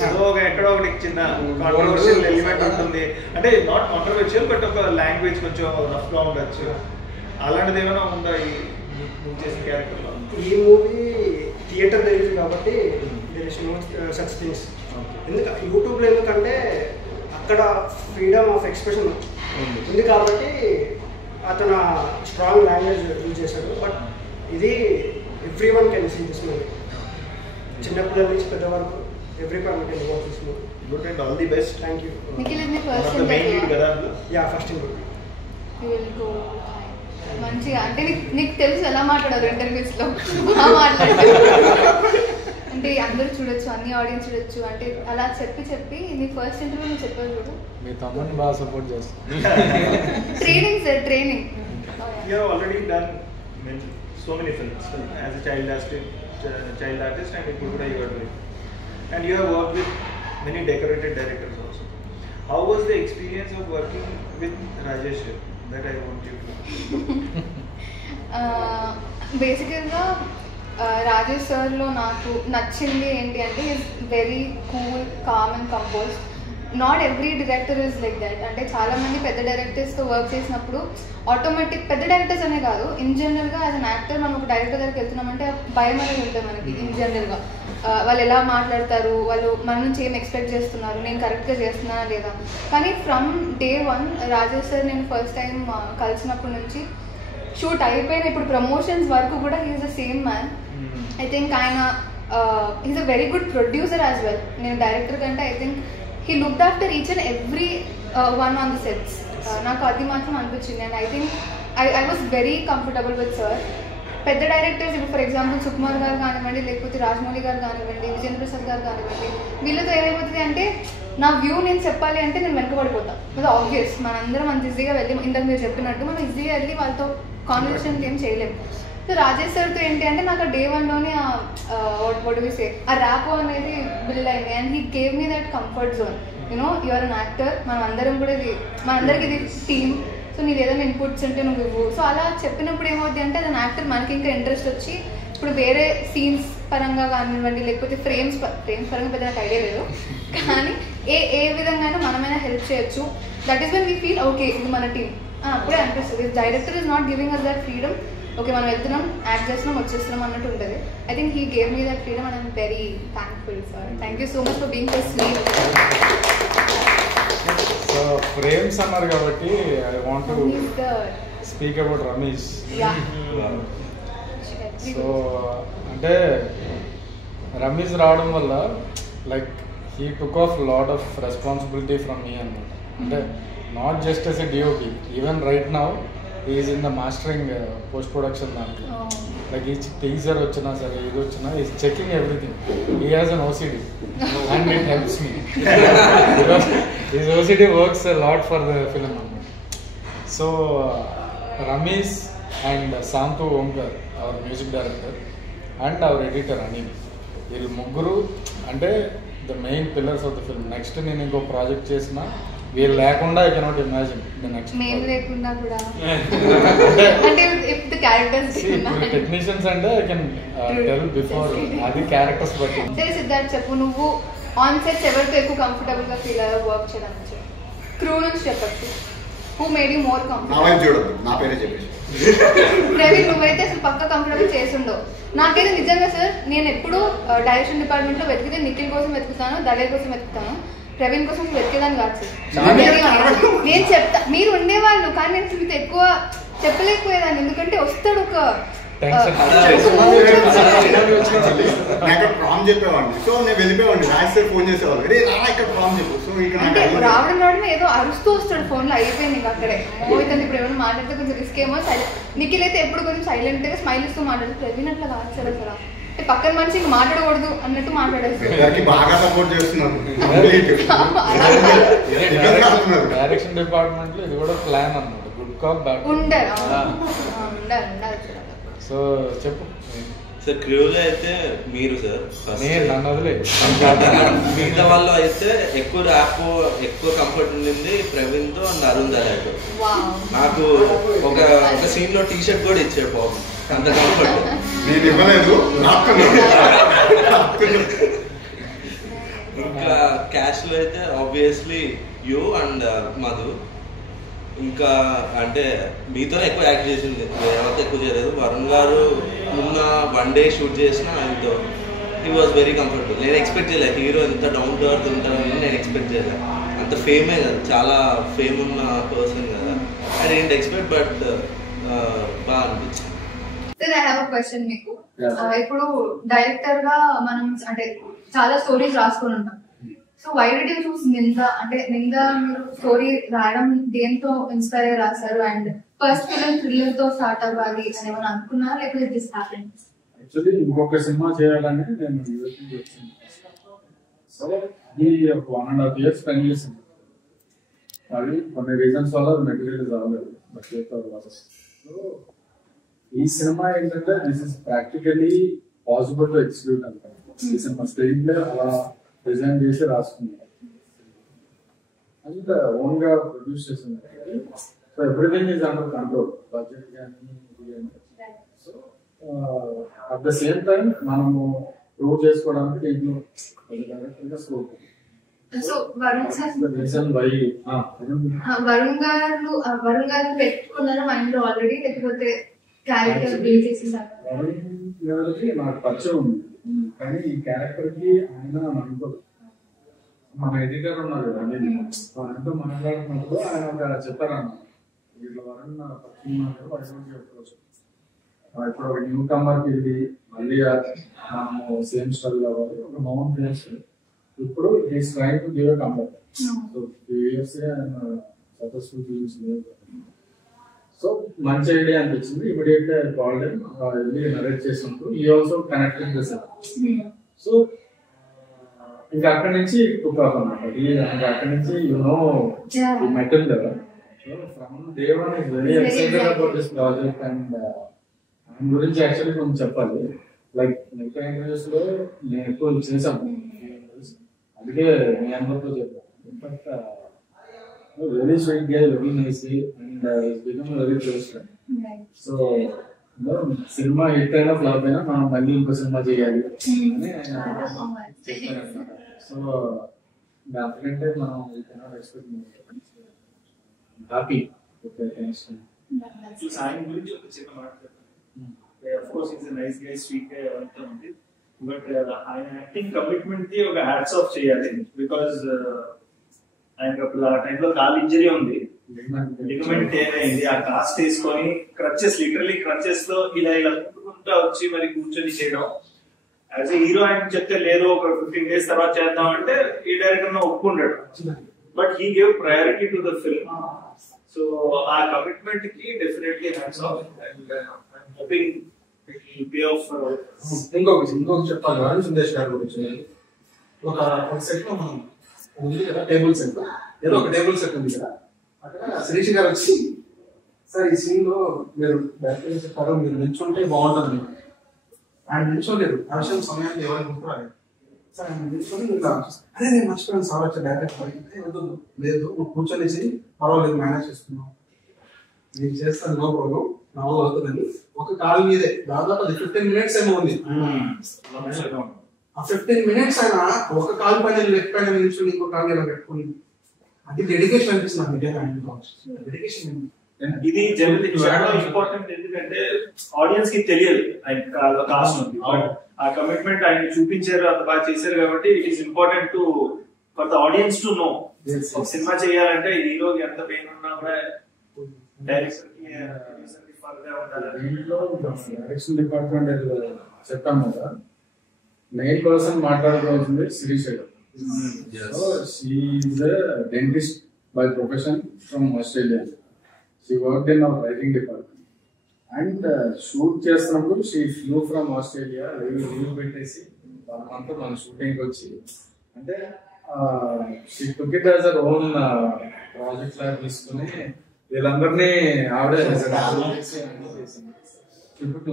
ఏదో ఒక ఎక్కడో ఒకటి చిన్న కాంట్రవర్షియల్ ఎలిమెంట్ ఉంటుంది. అంటే నాట్ కాంట్రవర్షియల్, బట్ ఒక లాంగ్వేజ్ కొంచెం రఫ్ గా ఉండొచ్చు. అలాంటిది ఏమైనా ఉందా ఈ నువ్వు చేసిన క్యారెక్టర్ లో? ఈ మూవీ థియేటర్ రిలీజ్ కాబట్టి సచ్ థింగ్స్. ఎందుకంటే యూట్యూబ్లో ఎందుకంటే అక్కడ ఫ్రీడమ్ ఆఫ్ ఎక్స్ప్రెషన్ ఉంది కాబట్టి అతను స్ట్రాంగ్ లాంగ్వేజ్ యూజ్ చేశాడు. బట్ ఇది everyone can see this movie, చిన్నపిల్లల నుంచి పెద్ద వరకు everyone can watch this movie. Good and all the best. Thank you. Nikhil is my first main lead కదా? Yeah first interview. You will go మంచిగా. అంటే నీకు తెలుసు ఎలా మాట్లాడారు ఇంటర్వ్యూస్ లో, బాగా మాట్లాడారు. అంటే అందరూ చూడొచ్చు, అన్ని ఆడియన్స్ చూడొచ్చు, అంటే అలా చెప్పి నీ ఫస్ట్ ఇంటర్వ్యూ నువ్వు చెప్పావు చూడు. మీ తమ్ముడిని బాగా సపోర్ట్ చేస్తాను. Training sir, training. You have already done so many films as a child artist, and ఇప్పుడు కూడా you are doing. And you have worked with many decorated directors also. How was the experience of working with Rajesh? That I want you to. బేసికల్గా రాజేష్ సార్లో నాకు నచ్చింది ఏంటి అంటే is very cool, calm and composed. Not every director is like that. అంటే చాలామంది పెద్ద డైరెక్టర్స్తో వర్క్ చేసినప్పుడు ఆటోమేటిక్, పెద్ద డైరెక్టర్స్ అనే కాదు, ఇన్ జనరల్గా యాజ్ అన్ యాక్టర్ మనం ఒక డైరెక్టర్ దగ్గరికి వెళ్తున్నామంటే భయం అనేది ఉంటుంది మనకి ఇన్ జనరల్గా. వాళ్ళు ఎలా మాట్లాడతారు, వాళ్ళు మన నుంచి ఏం ఎక్స్పెక్ట్ చేస్తున్నారు, నేను కరెక్ట్గా చేస్తున్నానా లేదా. కానీ ఫ్రమ్ డే 1 రాజేష్ సార్ నేను ఫస్ట్ టైం కలిసినప్పటి నుంచి షూట్ అయిపోయిన ఇప్పుడు ప్రమోషన్స్ వరకు కూడా he's the same man. I think ఆయన he's a very good producer as well. నేను డైరెక్టర్ కంటే I think he looked after each and every one on the sets. నాకు అది మాత్రం అనిపించింది. And I think I was very comfortable with sir. పెద్ద డైరెక్టర్స్ ఇప్పుడు ఫర్ ఎగ్జాంపుల్ సుకుమార్ గారు కానివ్వండి, లేకపోతే రాజమౌళి గారు కానివ్వండి, విజేంద్ర ప్రసాద్ గారు కానివ్వండి, వీళ్ళతో ఏమైపోతుంది అంటే నా వ్యూ నేను చెప్పాలి అంటే నేను వెనకబడిపోతాను. అది ఆబ్వియస్. మనందరం అంత ఈజీగా వెళ్ళి, ఇంతకు మీరు చెప్పినట్టు మనం ఈజీగా వెళ్ళి వాళ్ళతో కాన్వర్సేషన్ ఏం చేయలేము. సో రాజేష్ సార్తో ఏంటి అంటే నాకు డే 1లోనే వాట్ వి సే ఆ ర్యాపో అనేది బిల్డ్ అయింది. And he gave me that comfort zone. You know you're an actor, మనందరం కూడా మనందరికి ఇది టీమ్. సో నీది ఏదైనా ఇన్పుట్స్ ఉంటే నువ్వు ఇవ్వు. సో అలా చెప్పినప్పుడు ఏమవుతుంది అంటే అది యాక్టర్ మనకి ఇంకా ఇంట్రెస్ట్ వచ్చి ఇప్పుడు వేరే సీన్స్ పరంగా కానివ్వండి, లేకపోతే ఫ్రేమ్స్ పరంగా పెద్ద నాకు ఐడియా లేదు, కానీ ఏ విధంగా మనమైనా హెల్ప్ చేయొచ్చు. That is when we feel okay ఇది మన టీమ్ అప్పుడే అనిపిస్తుంది. Director is not giving us that freedom, okay మనం వెళ్తున్నాం, యాక్ట్ చేస్తున్నాం, వచ్చేస్తున్నాం అన్నట్టు ఉంటుంది. I think he gave me that freedom and I'm very thankful sir. Thank you so much for being so sweet. So frames అన్నారు కాబట్టి I want to speak about Ramesh. So అంటే రమేష్ రావడం వల్ల like he took of lot of responsibility from me అనమాట. అంటే not just as a DOP, even right now is in the mastering post production దాంట్లో. లైక్ ఈచ్ టీజర్ వచ్చినా సరే ఇది వచ్చినా is checking everything. He has an OCD and it helps me because his OCD works a lot for the film అనమాట. So Ramesh and Santhu Omkar our music director and our editor Anil, వీళ్ళు ముగ్గురు అంటే the main pillars of the film. Next నేను ఇంకో ప్రాజెక్ట్ చేసిన వీళ్ళు లేకుండా I cannot imagine the next. మేము లేకుండా కూడా అంటే ఇఫ్ ద క్యారెక్టర్స్ టెక్నీషియన్స్ అంటే ఐ కెన్ టెల్ బిఫోర్ అది క్యారెక్టర్స్ బట్టి. సరే సిద్ధార్థ్ చెప్పు, నువ్వు ఆన్ సెట్స్ ఎవరితో ఎక్కువ కంఫర్టబుల్ గా ఫీల్ అయ్యా వర్క్ చేయడానికి? క్రూ నుంచి చెప్పచ్చు. Who made you more comfortable? నా పేరే చెప్పేసి ప్రవీణ్, నువ్వైతే అసలు పక్క కంఫర్టబుల్ చేసుండవు. నాకైతే నిజంగా సార్, నేను ఎప్పుడు డైరెక్షన్ డిపార్ట్మెంట్ లో వెతికితే నిఖిల్ కోసం వెతుకుతాను, దళే కోసం వెతుకుతాను, ప్రవీణ్ కోసం వెతికేదాన్ని కాదు సార్. నేను చెప్తా మీరు ఉండేవాళ్ళు, కానీ నేను మీతో ఎక్కువ చెప్పలేకపోయేదాన్ని, ఎందుకంటే వస్తాడు ఒక ప్రామ్ చెప్పేవాడిని. సో నేను వెళ్ళిపోయేవాడిని, రాజు ఫోన్ చేసేవాళ్ళు, రే రా ఇక్కడ ప్రామ్ చెప్పు. సో అంటే రావడం ఏదో అరుస్తూ వస్తాడు ఫోన్ లో, అయిపోయింది ఇంకా అక్కడే. మోహిత్ ఇప్పుడు ఏమైనా మాట్లాడితే కొంచెం రిస్క్ ఏమో. నిఖిల్ అయితే ఎప్పుడు కొంచెం సైలెంట్ గా స్మైల్ ఇస్తూ మాట్లాడుతూ, ప్రవీణ్ అట్లా కాదు సార్ అసలు పక్కన మనిషి ఇంక మాట్లాడకూడదు అన్నట్టు మాట్లాడేస్తారు. బాగా సపోర్ట్ చేస్తున్నారు డైరెక్షన్ డిపార్ట్మెంట్ లో. ఇది కూడా ప్లాన్ అన్నమాట, గుడ్ కాప్ బ్యాడ్ ఉండాలి. సో చెప్పు సార్. క్రూలో అయితే మీరు సార్ నన్ను వదిలే, మిగతా వాళ్ళు అయితే ఎక్కువ ర్యాప్ ఎక్కువ కంఫర్ట్ ఉండింది ప్రవీణ్ తో అండ్ అరుణ్ దళాతో. నాకు ఒక సీన్ లో టీ షర్ట్ కూడా ఇచ్చాడు పాపం, అంత కంఫర్ట్. నేను ఇవ్వలేదు. ఇంకా క్యాష్ లో అయితే ఆబ్వియస్లీ యూ అండ్ మధు. ఇంకా అంటే మీతోనే ఎక్కువ యాక్ట్ చేసింది, ఎవరితో ఎక్కువ చేయలేదు. వరుణ్ గారు ఉన్న వన్ డే షూట్ చేసిన ఆయనతో హీ వాజ్ వెరీ కంఫర్టబుల్. నేను ఎక్స్పెక్ట్ చేయలేదు హీరో ఎంత డౌన్ టు ఎర్త్ ఉంటారని నేను ఎక్స్పెక్ట్ చేయలేదు. అంత ఫేమే కదా, చాలా ఫేమ్ ఉన్న పర్సన్ కదా, ఐ డోంట్ ఎక్స్పెక్ట్, బట్ బాగా అనిపించింది. Sir I have a question మీకు. ఇప్పుడు డైరెక్టర్ గా మనం అంటే చాలా స్టోరీస్ రాసుకొని ఉంటాం. So why did you choose Ninda? అంటే నింద మీరు స్టోరీ రాయడం దేంతో ఇన్స్పైర్ అయ్యి రాశారు? అండ్ ఫస్ట్ ఫిలిం థ్రిల్లర్ తో స్టార్ట్ అవ్వాలి అని ఏమైనా అనుకున్నారా, లేకపోతే దిస్ హ్యాపెండ్? యాక్చువల్లీ ఇంకొక సినిమా చేయాలని నేను యూఎస్కి వచ్చాను. సో ఈ 1.5 years స్పెండ్ చేసింది. అది కొన్ని రీజన్స్ వల్ల మెటీరియల్ రాలేదు, బట్ సో ఈ సినిమా ఏంటంటే this is practically possible to execute అంటారు. ఈ సినిమా స్క్రీన్ ప్లే అలా డిజైన్ చేసి రాసుకున్నాం అండ్ ఓన్ గా ప్రొడ్యూస్ చేసింది. So everything is under control, budget కానీ. So at the same time మనము ప్రూవ్ చేసుకోవడానికి దీంట్లో scope. So reason why Varun garu పెట్టుకున్నారా మైండ్ లో ఆల్రెడీ, లేకపోతే క్యారెక్టర్ బిల్డ్ చేసేసారు? వరుణ్ గారికి నాకు పరిచయం ఉంది, కానీ ఈ క్యారెక్టర్ కి ఆయన అనుకోదు. మన ఎడిటర్ ఉన్నారు కదా, ఆయనతో మాట్లాడుతున్నప్పుడు ఆయన ఒక చెప్పారన్న ఇట్లా వరుణ్ పరిచయం అప్రోచ్. ఇప్పుడు ఒక న్యూ కమర్ కి ఇది మళ్ళీ మనము సేమ్ స్టైల్ అవ్వాలి, ఒక మౌన్ ఫేస్. ఇప్పుడు is trying to give a comeback. So 3 years ఆయన సక్సెస్ఫుల్ ఫిల్మ్స్ లేదు. సో మంచి ఐడియా అనిపించింది. ఇమీడియట్ గా కాల్డ్ వెళ్ళి నరేట్ చేసినప్పుడు ఈ ఆల్సో కనెక్టెడ్ చేశారు. సో ఇంకా అక్కడి నుంచి టుక్ ఆఫ్ అన్నమాట. ఇంకా అక్కడి నుంచి మెటల్ కదా. So from day one is very excited about this project. And ఆయన గురించి యాక్చువల్లీ కొంచెం చెప్పాలి. లైక్ మిగతా ఇంటర్వ్యూస్ లో నేను ఎక్కువ చేశాను, అందుకే మీ అందరితో చెప్పాను. In fact very sweet guy, very nice, and he's become a very close friend. So cinema hit అయినా ఫ్లాప్ అయినా మనం మళ్ళీ ఇంకో సినిమా చేయాలి అని చెప్పారనమాట. సో దానికంటే మనం హ్యాపీ. ఆయన గురించి ఒక చిన్న మాట of course is nice guy, sweet guy అంతా ఉంది. బట్ ఆయన యాక్టింగ్ కమిట్మెంట్ కి ఒక హ్యాట్స్ ఆఫ్ చేయాలి. బికాజ్ ఆయనకు అప్పుడు ఆ టైంలో కాల్ ఇంజరీ ఉంది, లిగమెంట్ టేర్ అయింది. ఆ కాస్ట్ వేసుకొని క్రచెస్, లిటరలీ క్రచెస్ లో ఇలా ఇలా కుట్టుకుంటా వచ్చి మరి కూర్చొని చేయడం. యాజ్ ఏ హీరో ఆయన చెప్తే లేదు ఒక 15 days తర్వాత చేద్దాం అంటే ఈ డైరెక్టర్ ఒప్పుకుంటాడు. But he gave priority to the film. So ఆ కమిట్మెంట్ కి definitely hats off. And hoping pay off. ఇంకొక చెప్పాలి వరుణ్ సందేశ్ గారి గురించి. ఒక సెట్ లో మనం ఉంది కదా, టేబుల్ సెట్, ఏదో ఒక టేబుల్ సెట్ ఉంది కదా, అక్కడ శిరీష్ గారు వచ్చి సార్ ఈ సీన్ లో మీరు డైరెక్టర్ చెప్పారు మీరు నిల్చుంటే బాగుంటుంది. ఆయన నిల్చోలేదు, ఆ విషయం సమయాన్ని ఎవరికి గుర్తురాలేదు. సార్ ఆయన నిల్చొని ఇంకా అదే నేను మర్చిపోయాను సార్ వచ్చే డైరెక్టర్ లేదు నువ్వు కూర్చొని పర్వాలేదు మేనేజ్ చేస్తున్నావు, నేను చేస్తాను నో ప్రాబ్లం, నవ్వు అవుతుందని ఒక కాల్ మీదే దాదాపు అది 15 minutes ఏమో ఉంది. ఆ 15 minutes అయినా ఒక కాల్ పైన లెఫ్ట్ పైన నిల్చొని ఇంకో కాల్ ఇలా పెట్టుకుని అది డెడికేషన్ అనిపిస్తుంది నాకు. డెడికేషన్ ఇది జనరల్లీ చాలా ఇంపార్టెంట్. ఎందుకంటే ఆడియన్స్ కి తెలియదు ఆయన కాస్ట్ ఉంది. ఆ కమిట్మెంట్ ఆయన చూపించారు, అంత బాగా చేశారు కాబట్టి it is important to for the audience to know. Cinema చేయాలంటే హీరోకి ఎంత పెయిన్ ఉన్నా కూడా డైరెక్టర్ కి దీంట్లో డైరెక్షన్ డిపార్ట్మెంట్ చెప్పాం కదా, మెయిన్ పర్సన్ మాట్లాడుకోవాల్సింది Sirisha garu. She is dentist by profession from Australia. She worked in our writing department and shoot చేస్తున్నప్పుడు she flew from Australia. Leave పెట్టేసి 1 month మన షూటింగ్ వచ్చి అంటే she took it as our own project లాగా తీసుకుని వీళ్ళందరినీ ఆవిడే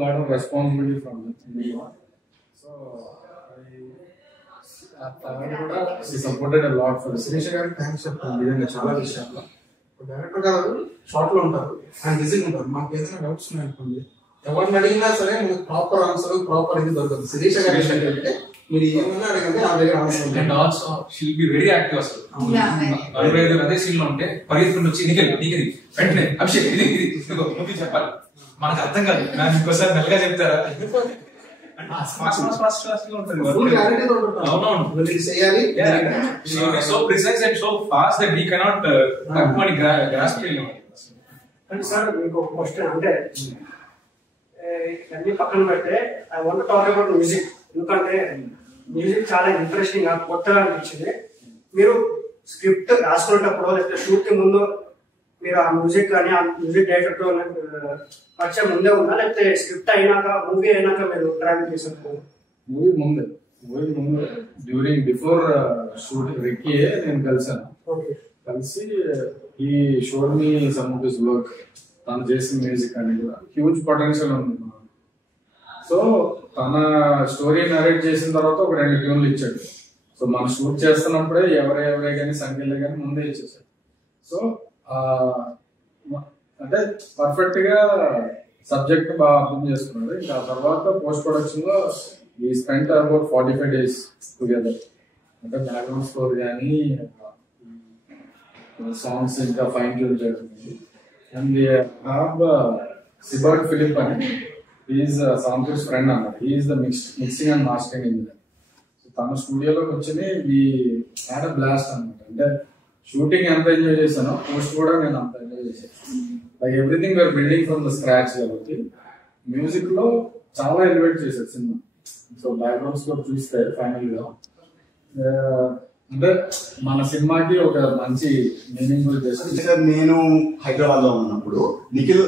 lot of responsibility from me. So కూడా సపోర్టెడ్ లాట్ ఫర్ శిరీష గారికి థ్యాంక్స్ చెప్తాను. నిజంగా చాలా విషయాల్లో డైరెక్టర్ గారు షార్ట్ లో ఉంటారు, ఆయన బిజీగా ఉంటారు. మాకు ఏదైనా డౌట్స్ ఉన్నాయనుకోండి ఎవరిని అడిగినా సరే మీకు ప్రాపర్ ఆన్సర్ ప్రాపర్ ఇది దొరకదు. శిరీష గారి ఏంటంటే మీరు ఏమన్నా అడగండి ఆ దగ్గర answer. And also she'll be very active. అసలు 45 అదే సీన్ లో ఉంటే పరిగెత్తుకుని వచ్చి నీకు వెంటనే అభిషేక్ ఇది ఇది చెప్పాలి, మనకు అర్థం కాదు, నాకు ఇంకోసారి మెల్లగా చెప్తారా. So precise and so fast that we cannot grasp it. అంటే సార్ మీకు ఒక క్వశ్చన్, అంటే అన్ని పక్కన పెడితే I want talk about music. ఎందుకంటే మ్యూజిక్ చాలా ఇంట్రెస్టింగ్, నాకు కొత్తగా అనిపించింది. మీరు స్క్రిప్ట్ రాసుకునేటప్పుడు లేకపోతే షూట్ కి ముందు మీరు ఆ మ్యూజిక్ కానీ ఆ మ్యూజిక్ డైరెక్టర్ తో పరిచయం ముందే ఉందా, లేకపోతే స్క్రిప్ట్ అయినాక మూవీ అయినాక మీరు ట్రావెల్ చేశారు? మూవీ ముందు డ్యూరింగ్ బిఫోర్ షూటింగ్ రిక్కీ నేను కలిసి ఈ showed me some of his work, తను చేసిన మ్యూజిక్ అని కూడా హ్యూజ్ పొటెన్షియల్ ఉంది. సో తన స్టోరీ నరేట్ చేసిన తర్వాత ఒక 2 ట్యూన్లు ఇచ్చాడు. సో మనం షూట్ చేస్తున్నప్పుడే ఎవరే కానీ సంఖ్యలే కానీ ముందే ఇచ్చేసాడు. సో అంటే పర్ఫెక్ట్ గా సబ్జెక్ట్ బాగా అర్థం చేసుకున్నాడు. ఇంకా తర్వాత పోస్ట్ ప్రొడక్షన్ లో ఈ స్పెంట్ అబౌట్ 45 days టుగెదర్. అంటే బ్యాక్గ్రౌండ్ స్కోర్ కానీ సాంగ్స్ ఇంకా ఫైన్ ట్యూన్ జరుగుతుంది. అండ్ సిబర్ట్ ఫిలిప్ అని ఈజ్ సాంగ్స్ ఫ్రెండ్ అన్నమాట. Is the mixing and mastering engineer. తన స్టూడియోలోకి వచ్చి ఈ హ్యాడ్ బ్లాస్ట్ అనమాట. అంటే షూటింగ్ ఎంత ఎంజాయ్ చేశానో పోస్ట్ కూడా నేను అంత ఎంజాయ్ చేశాను. Like everything we're building from the scratch కాబట్టి మ్యూజిక్ లో చాలా ఎలివేట్ చేశారు సినిమా. సో బ్యాక్గ్రౌండ్ స్కోర్ చూస్తే ఫైనల్ గా అంటే మన సినిమాకి ఒక మంచి మీనింగ్ఫుల్ చేశారు. సార్ నేను హైదరాబాద్ లో ఉన్నప్పుడు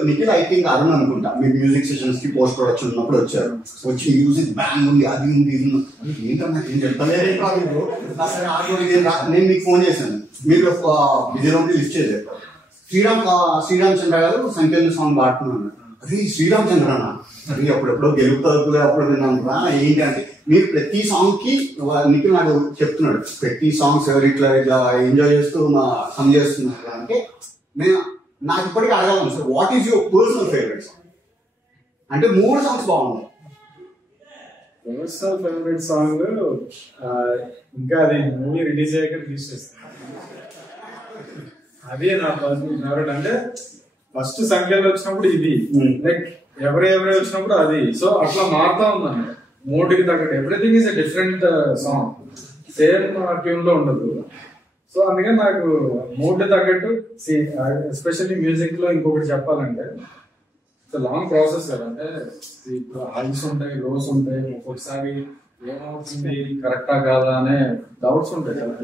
నిఖిల్ ఐ థింక్ అరుణ్ అనుకుంటా మీ మ్యూజిక్ సెషన్స్ కి పోస్ట్ ప్రొడక్షన్ ఉన్నప్పుడు వచ్చారు. వచ్చి మ్యూజిక్ బ్యాంగ్ ఉంది, అది ఉంది, ఇది ఉంది, ఏంటన్నా ఏం చెప్తలేరేంటో నేను మీకు ఫోన్ చేశాను, మీరు బిజీలో లిస్ట్ చేశారు. శ్రీరామచంద్ర గారు సంకీర్ణ సాంగ్ పాడుతున్నాను. అది శ్రీరామచంద్రనా అది అప్పుడెప్పుడో గెలుపుతుంది అప్పుడు విన్నాను ఏంటి అంటే మీరు ప్రతి సాంగ్ కి నిఖిల్ నాకు చెప్తున్నాడు, ప్రతి సాంగ్స్ ఇట్లా ఎంజాయ్ చేస్తూ సమ్ చేస్తున్నారు అంటే నేను నాకు ఇప్పటికీ అడగాలను sir, what is your personal favourite song? అంటే 3 సాంగ్స్ బాగున్నాయి. పర్సనల్ ఫేవరెట్ సాంగ్ ఇంకా అది మూవీ రిలీజ్ అయ్యాక తీసేస్తాను. అది నా పర్సనల్ ఫేవరెట్. అంటే ఫస్ట్ సంఖ్యలో వచ్చినప్పుడు ఇది, లైక్ ఎవరి వచ్చినప్పుడు అది. సో అట్లా మారుతా ఉందండి మూడ్కి తగ్గట్టు. Everything is a different song, same tune లో ఉండదు. సో అందుకని నాకు మూడ్ తగ్గట్టు, ఎస్పెషల్లీ మ్యూజిక్ లో ఇంకొకటి చెప్పాలంటే లాంగ్ ప్రాసెస్ కదంటే ఇప్పుడు హైస్ ఉంటాయి, లోస్ ఉంటాయి, ఒక్కొక్కసారి ఏమవుతుంది కరెక్టా కాదా అనే డౌట్స్ ఉంటాయి కదా.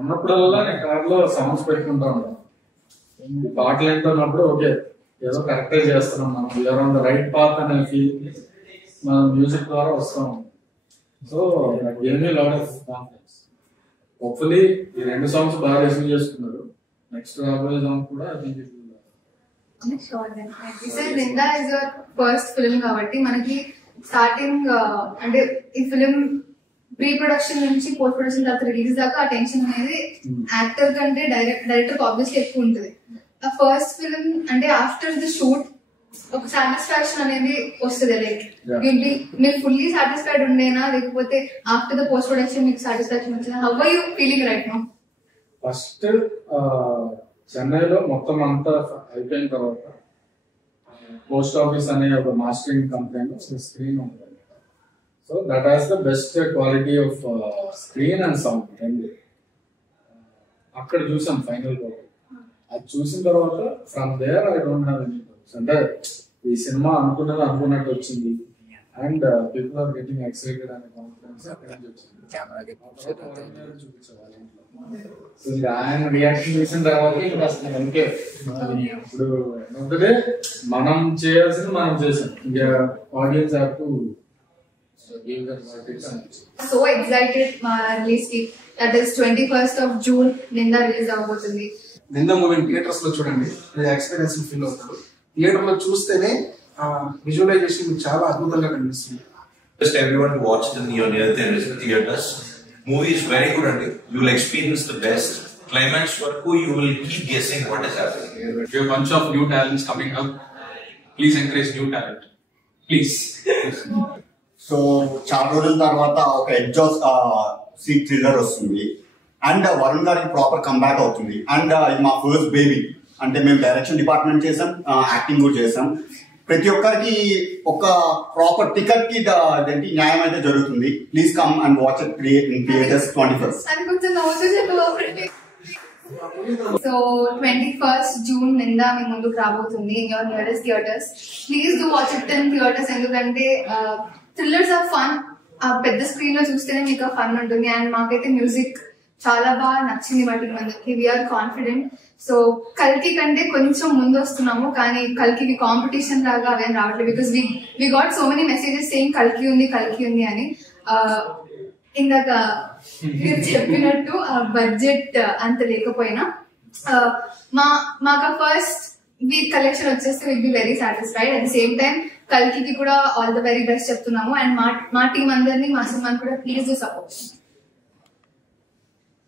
ఉన్నప్పుడల్లా నేను కార్లో సాంగ్స్ పెట్టుకుంటా ఉంటాను. పాటలు వింటున్నప్పుడు ఓకే ఏదో కరెక్టే చేస్తున్నాం మనం, you're on the right path అనే ఫీల్ మన మ్యూజిక్ ద్వారా వస్తాం. So gave a lot of confidence. Hopefully ఈ 2 సాంగ్స్ బాగా రిసీవ్ చేసుకున్నారు. నెక్స్ట్ రాబోయే సాంగ్ కూడా నిందా ఇస్ యువర్ ఫస్ట్ ఫిల్మ్ కాబట్టి మనకి స్టార్టింగ్ అంటే ఈ ఫిల్మ్ ప్రీ ప్రొడక్షన్ నుంచి పోస్ట్ ప్రొడక్షన్ తర్వాత రిలీజ్ దాకా ఆ టెన్షన్ అనేది యాక్టర్ కంటే డైరెక్టర్ ఆబ్వియస్లీ ఎక్కువ ఉంటుంది. ఆ ఫస్ట్ ఫిల్మ్ అంటే ఆఫ్టర్ ది షూట్ ఒక సాటిస్ఫాక్షన్ అనేది వస్తుంది. లైక్ మీరు ఫుల్లీ సాటిస్ఫైడ్ ఉండేనా లేకపోతే ఆఫ్టర్ ద పోస్ట్ ప్రొడక్షన్ మీకు సాటిస్ఫాక్షన్ వచ్చిందా? How are you feeling right now? First చెన్నైలో మొత్తం అంతా అయిపోయిన తర్వాత పోస్ట్ ఆఫీస్ అనే ఒక మాస్టరింగ్ కంపెనీలో స్క్రీన్ ఉంటుంది. So that has the best quality of screen and sound. అక్కడ చూసాం ఫైనల్ గా. అది చూసిన తర్వాత from there I don't have any doubts. అంటే ఈ సినిమా అనుకున్నట్టు వచ్చింది and people are getting excited అనే కాన్ఫిడెన్స్ అక్కడ నుంచి వచ్చింది. ఆయన రియాక్షన్ చూసిన తర్వాత అందుకే ఇప్పుడు ఏంటంటే మనం చేయాల్సింది మనం చేసాం. ఇంకా audience have to give that verdict. So excited మా రిలీజ్ కి, that is 21st of June Nindha release అవబోతుంది. నిందా మూవీ థియేటర్స్ లో చూడండి, ఎక్స్పీరియన్స్ ఫీల్ అవుతారు. థియేటర్ లో చూస్తేనే విజువలైజేషన్ చాలా అద్భుతంగా కనిపిస్తుంది. Just everyone to watch the near theaters. Movie is very good and you will experience the best. Climax వరకు you will keep guessing what is happening. We have a bunch of new talents coming up. Please encourage new talent. Please. So చాలా రోజుల తర్వాత ఒక ఎగ్జాస్ట్ సీట్ థ్రిల్లర్ వస్తుంది అండ్ వరుణ్ గారికి ప్రాపర్ కంబ్యాక్ అవుతుంది. అండ్ ఇది మా ఫస్ట్ బేబీ. అంటే మేము డైరెక్షన్ డిపార్ట్మెంట్ చేసాం, యాక్టింగ్ కూడా చేసాం. ప్రతి ఒక్కరికి ఒక ప్రాపర్ టికెట్ కి న్యాయం అయితే జరుగుతుంది. Please come and watch it in theatres 21st. So 21st June నిందా మీ ముందుకు రాబోతుంది in your nearest theatres. Please do watch it in theatres. ఎందుకంటే థ్రిల్లర్స్ ఆర్ ఫన్. పెద్ద స్క్రీన్ లో చూస్తేనే మీకు ఫన్ ఉంటుంది. అండ్ మాకైతే మ్యూజిక్ చాలా బాగా నచ్చింది వాటికి మనకి. We are confident. సో కల్కి కంటే కొంచెం ముందు వస్తున్నాము, కానీ కల్కి కాంపిటీషన్ లాగా అవేం రావట్లేదు. Because we got so many messages saying కల్కి ఉంది అని. ఇందాక మీరు చెప్పినట్టు బడ్జెట్ అంత లేకపోయినా మాకు ఫస్ట్ వీక్ కలెక్షన్ వచ్చేస్తే will be very satisfied. At the same time కల్కి కూడా ఆల్ ద వెరీ బెస్ట్ చెప్తున్నాము. అండ్ మా టీం అందరినీ మా సినిమాని కూడా please do support.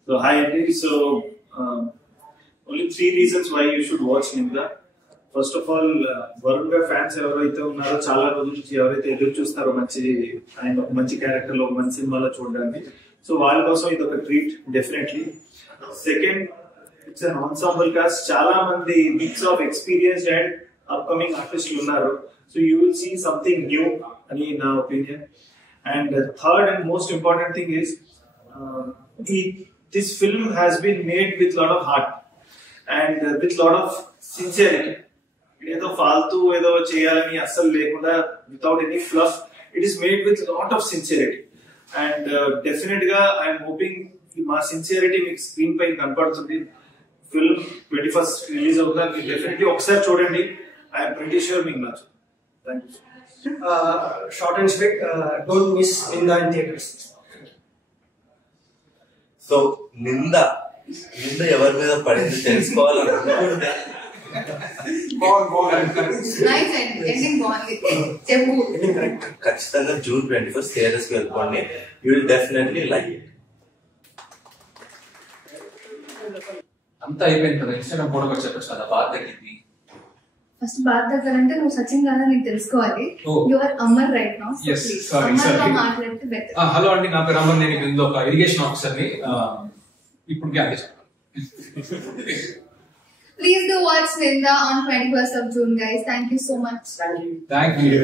So hi Andy. So only 3 reasons why you should watch Ninda. First of all, Varun Garu fans ఎవరైతే ఉన్నారో చాలా రోజుల నుంచి ఎవరైతే ఎదురు చూస్తారో మంచి క్యారెక్టర్ లో మంచి సినిమాలో చూడడానికి, సో వాళ్ళ కోసం ఇది ఒక treat definitely. Second, it's an ensemble cast. చాలా మంది mix of experienced and upcoming ఆర్టిస్టులు ఉన్నారు. So you will see something new అని నా opinion. And third and most important thing is this film has been made with lot of heart and with lot of sincerity. ఏదో ఫాల్తూ ఏదో చేయాలని అస్సలు లేకుండా, without any fluff, it is made with lot of sincerity. And definitely I am hoping మా sincerity మీకు స్క్రీన్ పై కనపడుతుంది. ఫిల్మ్ 21st రిలీజ్ అవుతుంది. మీరు డెఫినెట్లీ ఒకసారి చూడండి. I am pretty sure మీకు నచ్చుతుంది. Thank you. Short and sweet, don't miss Ninda in theaters. So నింద ఎవరి మీద పడింది తెలుసుకోవాలనుకుంటే ఖచ్చితంగా June 21st థియేటర్స్ కి వెళ్ళిపోండి. You will definitely like it. అంతా అయిపోయింది కదా, ఇన్స్టాగ్రామ్ ఫోటో కూడా చెప్పచ్చు కదా, బాగా తగ్గింది. ఫస్ట్ బాత్ దగ్గరంటే నువ్వు సచిన్ కాదా నీకు తెలుసుకోవాలి. Your Amar right now. మాట్లాడితే బెటర్. హలో అండి, నా పేరు అమర్. నేను ఇందులో ఒక ఇరిగేషన్ ఆఫీసర్ని. ఇప్పుడు Please do watch Ninda on 21st of June, guys. Thank you so much. Thank you.